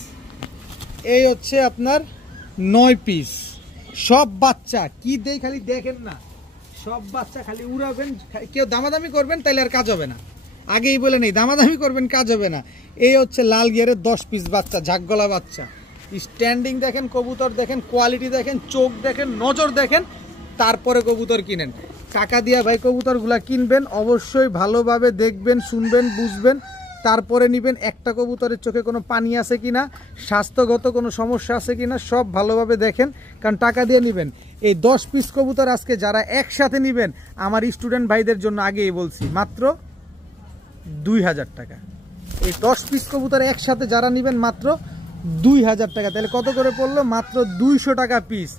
এই হচ্ছে আপনার 9 পিস। সব বাচ্চা কি দেই খালি দেখেন না, সব বাচ্চা খালি উড়াবেন। কেউ দামাদামি করবেন তাইলে আর কাজ হবে না, আগেই বলে নেই, দামাদামি করবেন কাজ হবে না। এই হচ্ছে লাল গিয়ারের 10 পিস বাচ্চা, ঝাকগলা বাচ্চা। স্ট্যান্ডিং দেখেন, কবুতর দেখেন, কোয়ালিটি দেখেন, চোখ দেখেন, নজর দেখেন, তারপরে কবুতর কিনেন। টাকা দিয়া ভাই কবুতরগুলা কিনবেন, অবশ্যই ভালোভাবে দেখবেন, শুনবেন, বুঝবেন, তারপরে নেবেন। একটা কবুতরের চোখে কোনো পানি আছে কিনা, স্বাস্থ্যগত কোনো সমস্যা আছে কিনা, সব ভালোভাবে দেখেন, কারণ টাকা দিয়ে নেবেন। এই 10 পিস কবুতর আজকে যারা একসাথে নেবেন, আমার স্টুডেন্ট ভাইদের জন্য আগেই বলছি, মাত্র 2000 টাকা। এই 10 পিস কবুতর একসাথে যারা নেবেন মাত্র 2000 টাকা। তাহলে কত করে পড়লো? মাত্র 200 টাকা পিস।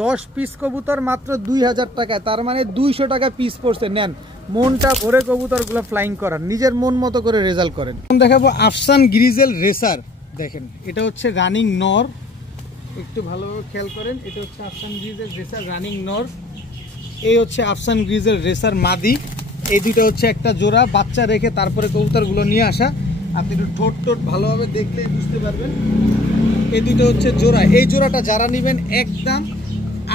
10 পিস কবুতর মাত্র 2000 টাকা, তার মানে 200 টাকা পিস পড়ছে। নেন, মনটা ভরে কবুতরগুলো ফ্লাইং করার, নিজের মন মতো করে রেজাল্ট করেন। এখন দেখাবো আফসান গ্রিজেল রেসার। দেখেন এটা হচ্ছে রানিং নর, একটু ভালোভাবে খেয়াল করেন। এটা হচ্ছে আফসান গ্রিজেল রেসার রানিং নর। এই হচ্ছে আফসান গ্রিজেল রেসার মাদি। এই দুটো হচ্ছে একটা জোড়া, বাচ্চা রেখে তারপরে কবুতরগুলো নিয়ে আসা। আপনি একটু ঠোঁট ভালোভাবে দেখলে বুঝতে পারবেন। এই দুটো হচ্ছে জোড়া। এই জোড়াটা যারা নেবেন একদম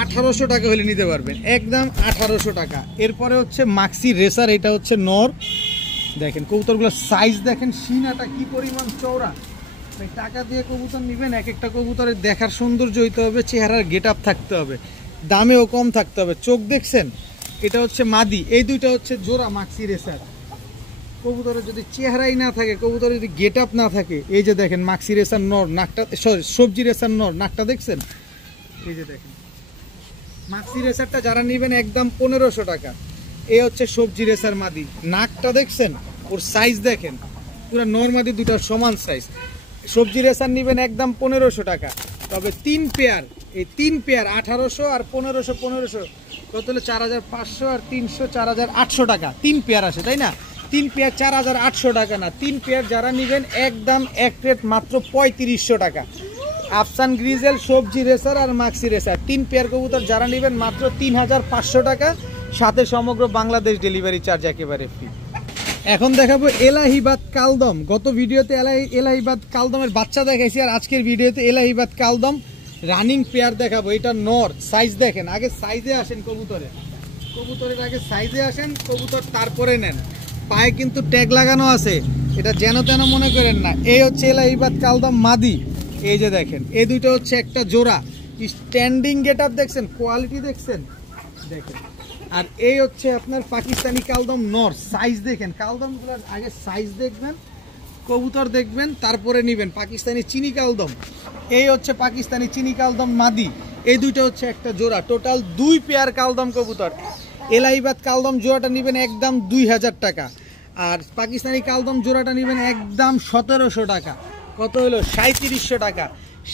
1800 টাকা হলে নিতে পারবেন, একদম 1800 টাকা। এরপরে হচ্ছে মাক্সি রেসার, এটা হচ্ছে নর। দেখেন কবুতরগুলোর সাইজ দেখেন, সিনাটা কি পরিমাণ চওড়া। টাকা দিয়ে কবুতর নেবেন, এক একটা কবুতরের দেখার সৌন্দর্য হইতে হবে, চেহারার গেট আপ থাকতে হবে, দামেও কম থাকতে হবে। চোখ দেখছেন, এটা হচ্ছে মাদি। এই দুইটা হচ্ছে জোড়া মাক্সি রেসার। কবুতরের যদি চেহারাই না থাকে, কবুতরের যদি গেট আপ না থাকে, এই যে দেখেন মাক্সি রেসার নর, নাকটা, সরি সবজি রেসার নর, নাকটা দেখছেন। এই যে দেখেন মাক্সি রেসারটা যারা নেবেন একদম 1500 টাকা। এই হচ্ছে সবজি রেসার মাদি, নাকটা দেখছেন, ওর সাইজ দেখেন, পুরো নর মাদি দুটো সমান সাইজ। সবজি রেসার নেবেন একদম 1500 টাকা। তবে 3 পেয়ার, এই 3 পেয়ার 1800 আর 1500 কত হলো? 4500 আর 300 4800 টাকা। 3 পেয়ার আসে, তাই না? 3 পেয়ার 4800 টাকা না, 3 পেয়ার যারা নেবেন একদম এক রেট মাত্র 3500 টাকা। আফসান গ্রিজেল, সবজি রেসার আর মাক্সি রেসার 3 পেয়ার কবুতর যারা নেবেন মাত্র 3500 টাকা, সাথে সমগ্র বাংলাদেশ ডেলিভারি চার্জ একেবারে ফ্রি। এখন দেখাবো এলাহিবাদ কালদম। গত ভিডিওতে এলাহিবাদ কালদমের বাচ্চা দেখাইছি, আর আজকের ভিডিওতে এলাহিবাদ কালদম রানিং পেয়ার দেখাবো। এটা নর, সাইজ দেখেন, আগে সাইজে আসেন কবুতরের আগে সাইজে আসেন, কবুতর তারপরে নেন। পায়ে কিন্তু ট্যাগ লাগানো আছে, এটা যেন তেন মনে করেন না। এই হচ্ছে এলাহিবাদ কালদম মাদি। এই যে দেখেন, এই দুটো হচ্ছে একটা জোড়া। স্ট্যান্ডিং গেট আপ দেখছেন, কোয়ালিটি দেখছেন, দেখেন। আর এই হচ্ছে আপনার পাকিস্তানি কালদম নর, সাইজ দেখেন। কালদমগুলোর আগে সাইজ দেখবেন, কবুতর দেখবেন, তারপরে নেবেন। পাকিস্তানি চিনি কালদম, এই হচ্ছে পাকিস্তানি চিনি কালদম মাদি। এই দুইটা হচ্ছে একটা জোড়া, টোটাল 2 পেয়ার কালদম কবুতর। এলাহিবাদ কালদম জোড়াটা নেবেন একদম 2000 টাকা, আর পাকিস্তানি কালদম জোড়াটা নেবেন একদম 1700 টাকা। কত হলো? 3700 টাকা।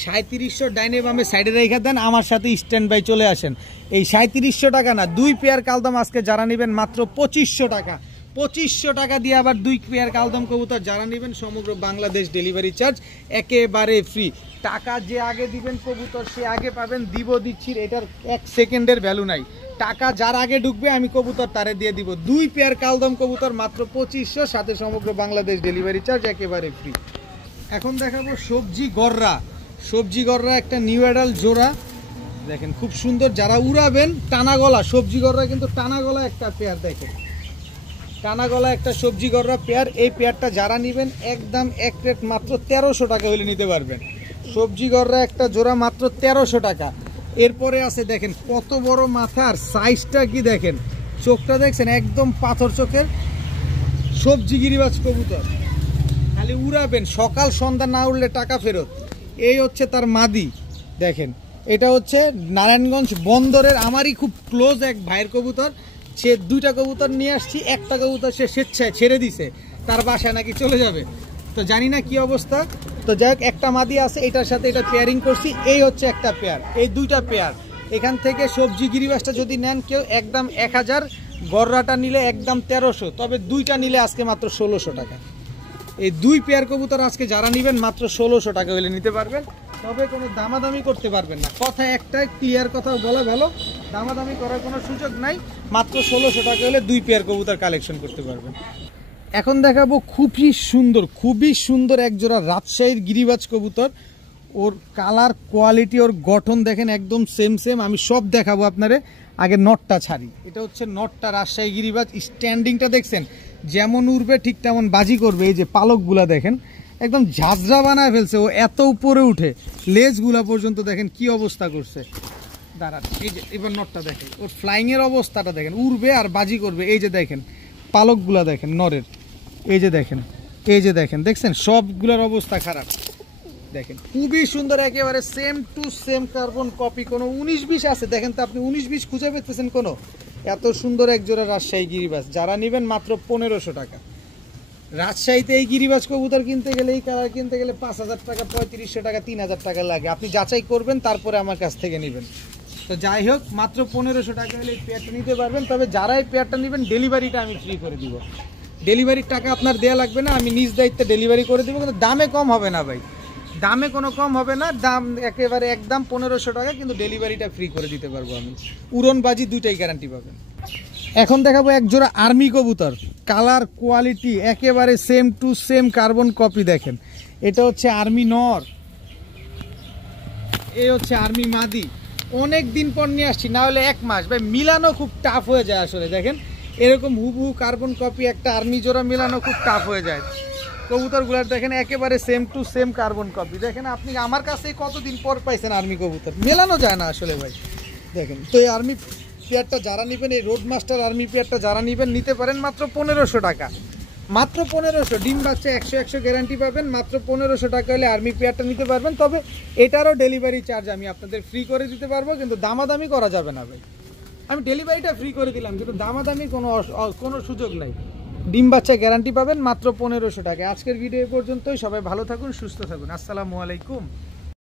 3700 ডাইনে বামে সাইডে রেখে দেন, আমার সাথে স্ট্যান্ড বাই চলে আসেন। এই 3700 টাকা না, 2 পেয়ার কালদম আজকে যারা নেবেন মাত্র 2500 টাকা। 2500 টাকা দিয়ে আবার 2 পেয়ার কালদম কবুতর যারা নেবেন, সমগ্র বাংলাদেশ ডেলিভারি চার্জ একেবারে ফ্রি। টাকা যে আগে দিবেন কবুতর সে আগে পাবেন, দিচ্ছি, এটার 1 সেকেন্ডের ভ্যালু নাই। টাকা যার আগে ঢুকবে আমি কবুতর তারে দিয়ে দিব। 2 পেয়ার কালদম কবুতর মাত্র 2500, সাথে সমগ্র বাংলাদেশ ডেলিভারি চার্জ একেবারে ফ্রি। এখন দেখাবো সবজি গররা। সবজি গররা একটা নিউ অ্যাডাল জোড়া, দেখেন খুব সুন্দর, যারা উড়াবেন টানা গলা সবজি গররা কিন্তু টানা গলা একটা পেয়ার, দেখেন টানা গলা একটা সবজি গররা পেয়ার। এই পেয়ারটা যারা নেবেন একদম এক রেট মাত্র 1300 টাকা হলে নিতে পারবেন। সবজি গররা একটা জোড়া মাত্র 1300 টাকা। এরপরে আছে দেখেন কত বড় মাথার সাইজটা, কি দেখেন চোখটা দেখছেন একদম পাথর চোখের সবজি গিরিবাজ কবুতর, খালি উড়াবেন, সকাল সন্ধ্যা না উড়লে টাকা ফেরত। এই হচ্ছে তার মাদি, দেখেন এটা হচ্ছে নারায়ণগঞ্জ বন্দরের আমারই খুব ক্লোজ এক ভাইয়ের কবুতর। সে 2টা কবুতর নিয়ে আসছি, একটা কবুতর সে স্বেচ্ছায় ছেড়ে দিছে, তার বাসায় নাকি চলে যাবে, তো জানি না কি অবস্থা। তো যাই হোক একটা মাদি আছে, এটার সাথে এটা পেয়ারিং করছি, এই হচ্ছে একটা পেয়ার, এই 2টা পেয়ার। এখান থেকে সবজি গিরিবাসটা যদি নেন কেউ একদম 1000, গররাটা নিলে একদম 1300, তবে 2টা নিলে আজকে মাত্র 1600 টাকা। এই 2 পেয়ার কবুতর আজকে যারা নেবেন মাত্র 1600 টাকা হলে নিতে পারবেন, তবে কোনো দামাদামি করতে পারবেন না। কথা একটাই, ক্লিয়ার কথা বলা ভালো, দামাদামি করার কোনো সুযোগ নাই। মাত্র 1600 টাকা হলে 2 পেয়ার কবুতর কালেকশন করতে পারবেন। এখন দেখাবো খুবই সুন্দর এক জোড়া রাজশাহীর গিরিবাজ কবুতর। ওর কালার, কোয়ালিটি, ওর গঠন দেখেন একদম সেম। আমি সব দেখাবো আপনারে, আগে নটটা ছাড়ি। এটা হচ্ছে নটটা, রাজশাহী গিরিবাজ। স্ট্যান্ডিংটা দেখছেন যেমন উড়বে ঠিক তেমন বাজি করবে। এই যে পালকগুলা দেখেন একদম ঝাঁঝরা বানায় ফেলছে, ও এত উপরে উঠে, লেজগুলা পর্যন্ত দেখেন কি অবস্থা করছে। দাঁড়ান, এই যে এবার নটটা দেখেন, ওর ফ্লাইং এর অবস্থাটা দেখেন, উড়বে আর বাজি করবে। এই যে দেখেন পালকগুলা দেখেন নরের, এই যে দেখেন দেখছেন সবগুলোর অবস্থা খারাপ। দেখেন খুবই সুন্দর, একেবারে same to same carbon copy. কোনো 19-20 আছে দেখেন তো আপনি, 19-20 খুঁজে পেতেছেন কোনো? এত সুন্দর এক জোড়া রাজশাহী গিরিবাজ যারা নেবেন মাত্র 1500 টাকা। রাজশাহীতে এই গিরিবাজ কবুতর কিনতে গেলে, এই কালার কিনতে গেলে 5000 টাকা, 3500 টাকা, 3000 টাকা লাগে। আপনি যাচাই করবেন তারপরে আমার কাছ থেকে নেবেন। তো যাই হোক মাত্র 1500 টাকা হলে এই পেয়ারটা নিতে পারবেন। তবে যারা এই পেয়ারটা নেবেন ডেলিভারিটা আমি ফ্রি করে দিব। ডেলিভারির টাকা আপনার দেওয়া লাগবে না, আমি নিজ দায়িত্বে ডেলিভারি করে দেবো। কিন্তু দামে কম হবে না ভাই, দামে কোনো কম হবে না, দাম একেবারে একদম 1500 টাকা, কিন্তু ডেলিভারিটা ফ্রি করে দিতে পারবো আমি। উড়নবাজি 2টাই গ্যারান্টি পাবেন। এখন দেখাবো এক জোড়া আর্মি কবুতর, কালার কোয়ালিটি একেবারে same to same carbon copy. দেখেন এটা হচ্ছে আর্মি নর, এই হচ্ছে আর্মি মাদি। অনেক দিন পর নিয়ে আসছি, না হলে 1 মাস ভাই, মিলানো খুব টাফ হয়ে যায় আসলে। দেখেন এরকম হুবহু কার্বন কপি একটা আর্মি জোড়া মিলানো খুব টাফ হয়ে যায়। কবুতরগুলার দেখেন একেবারে same to same carbon copy. দেখেন আপনি আমার কাছে কতদিন পর পাইছেন আর্মি কবুতর, মেলানো যায় না আসলে ভাই। দেখেন তো এই আর্মি পেয়ারটা যারা নেবেন, এই রোড মাস্টার আর্মি পেয়ারটা যারা নেবেন নিতে পারেন মাত্র 1500 টাকা। মাত্র 1500, ডিম বাচ্চা 100 গ্যারান্টি পাবেন। মাত্র 1500 টাকা হলে আর্মি পেয়ারটা নিতে পারবেন। তবে এটারও ডেলিভারি চার্জ আমি আপনাদের ফ্রি করে দিতে পারবো, কিন্তু দামাদামি করা যাবে না ভাই। আমি ডেলিভারিটা ফ্রি করে দিলাম, কিন্তু দামাদামি কোনো সুযোগ নাই। ডিম বাচ্চা গ্যারান্টি পাবেন মাত্র 1500 টাকা। আজকের ভিডিও পর্যন্তই, সবাই ভালো থাকুন, সুস্থ থাকুন, আসসালামু আলাইকুম।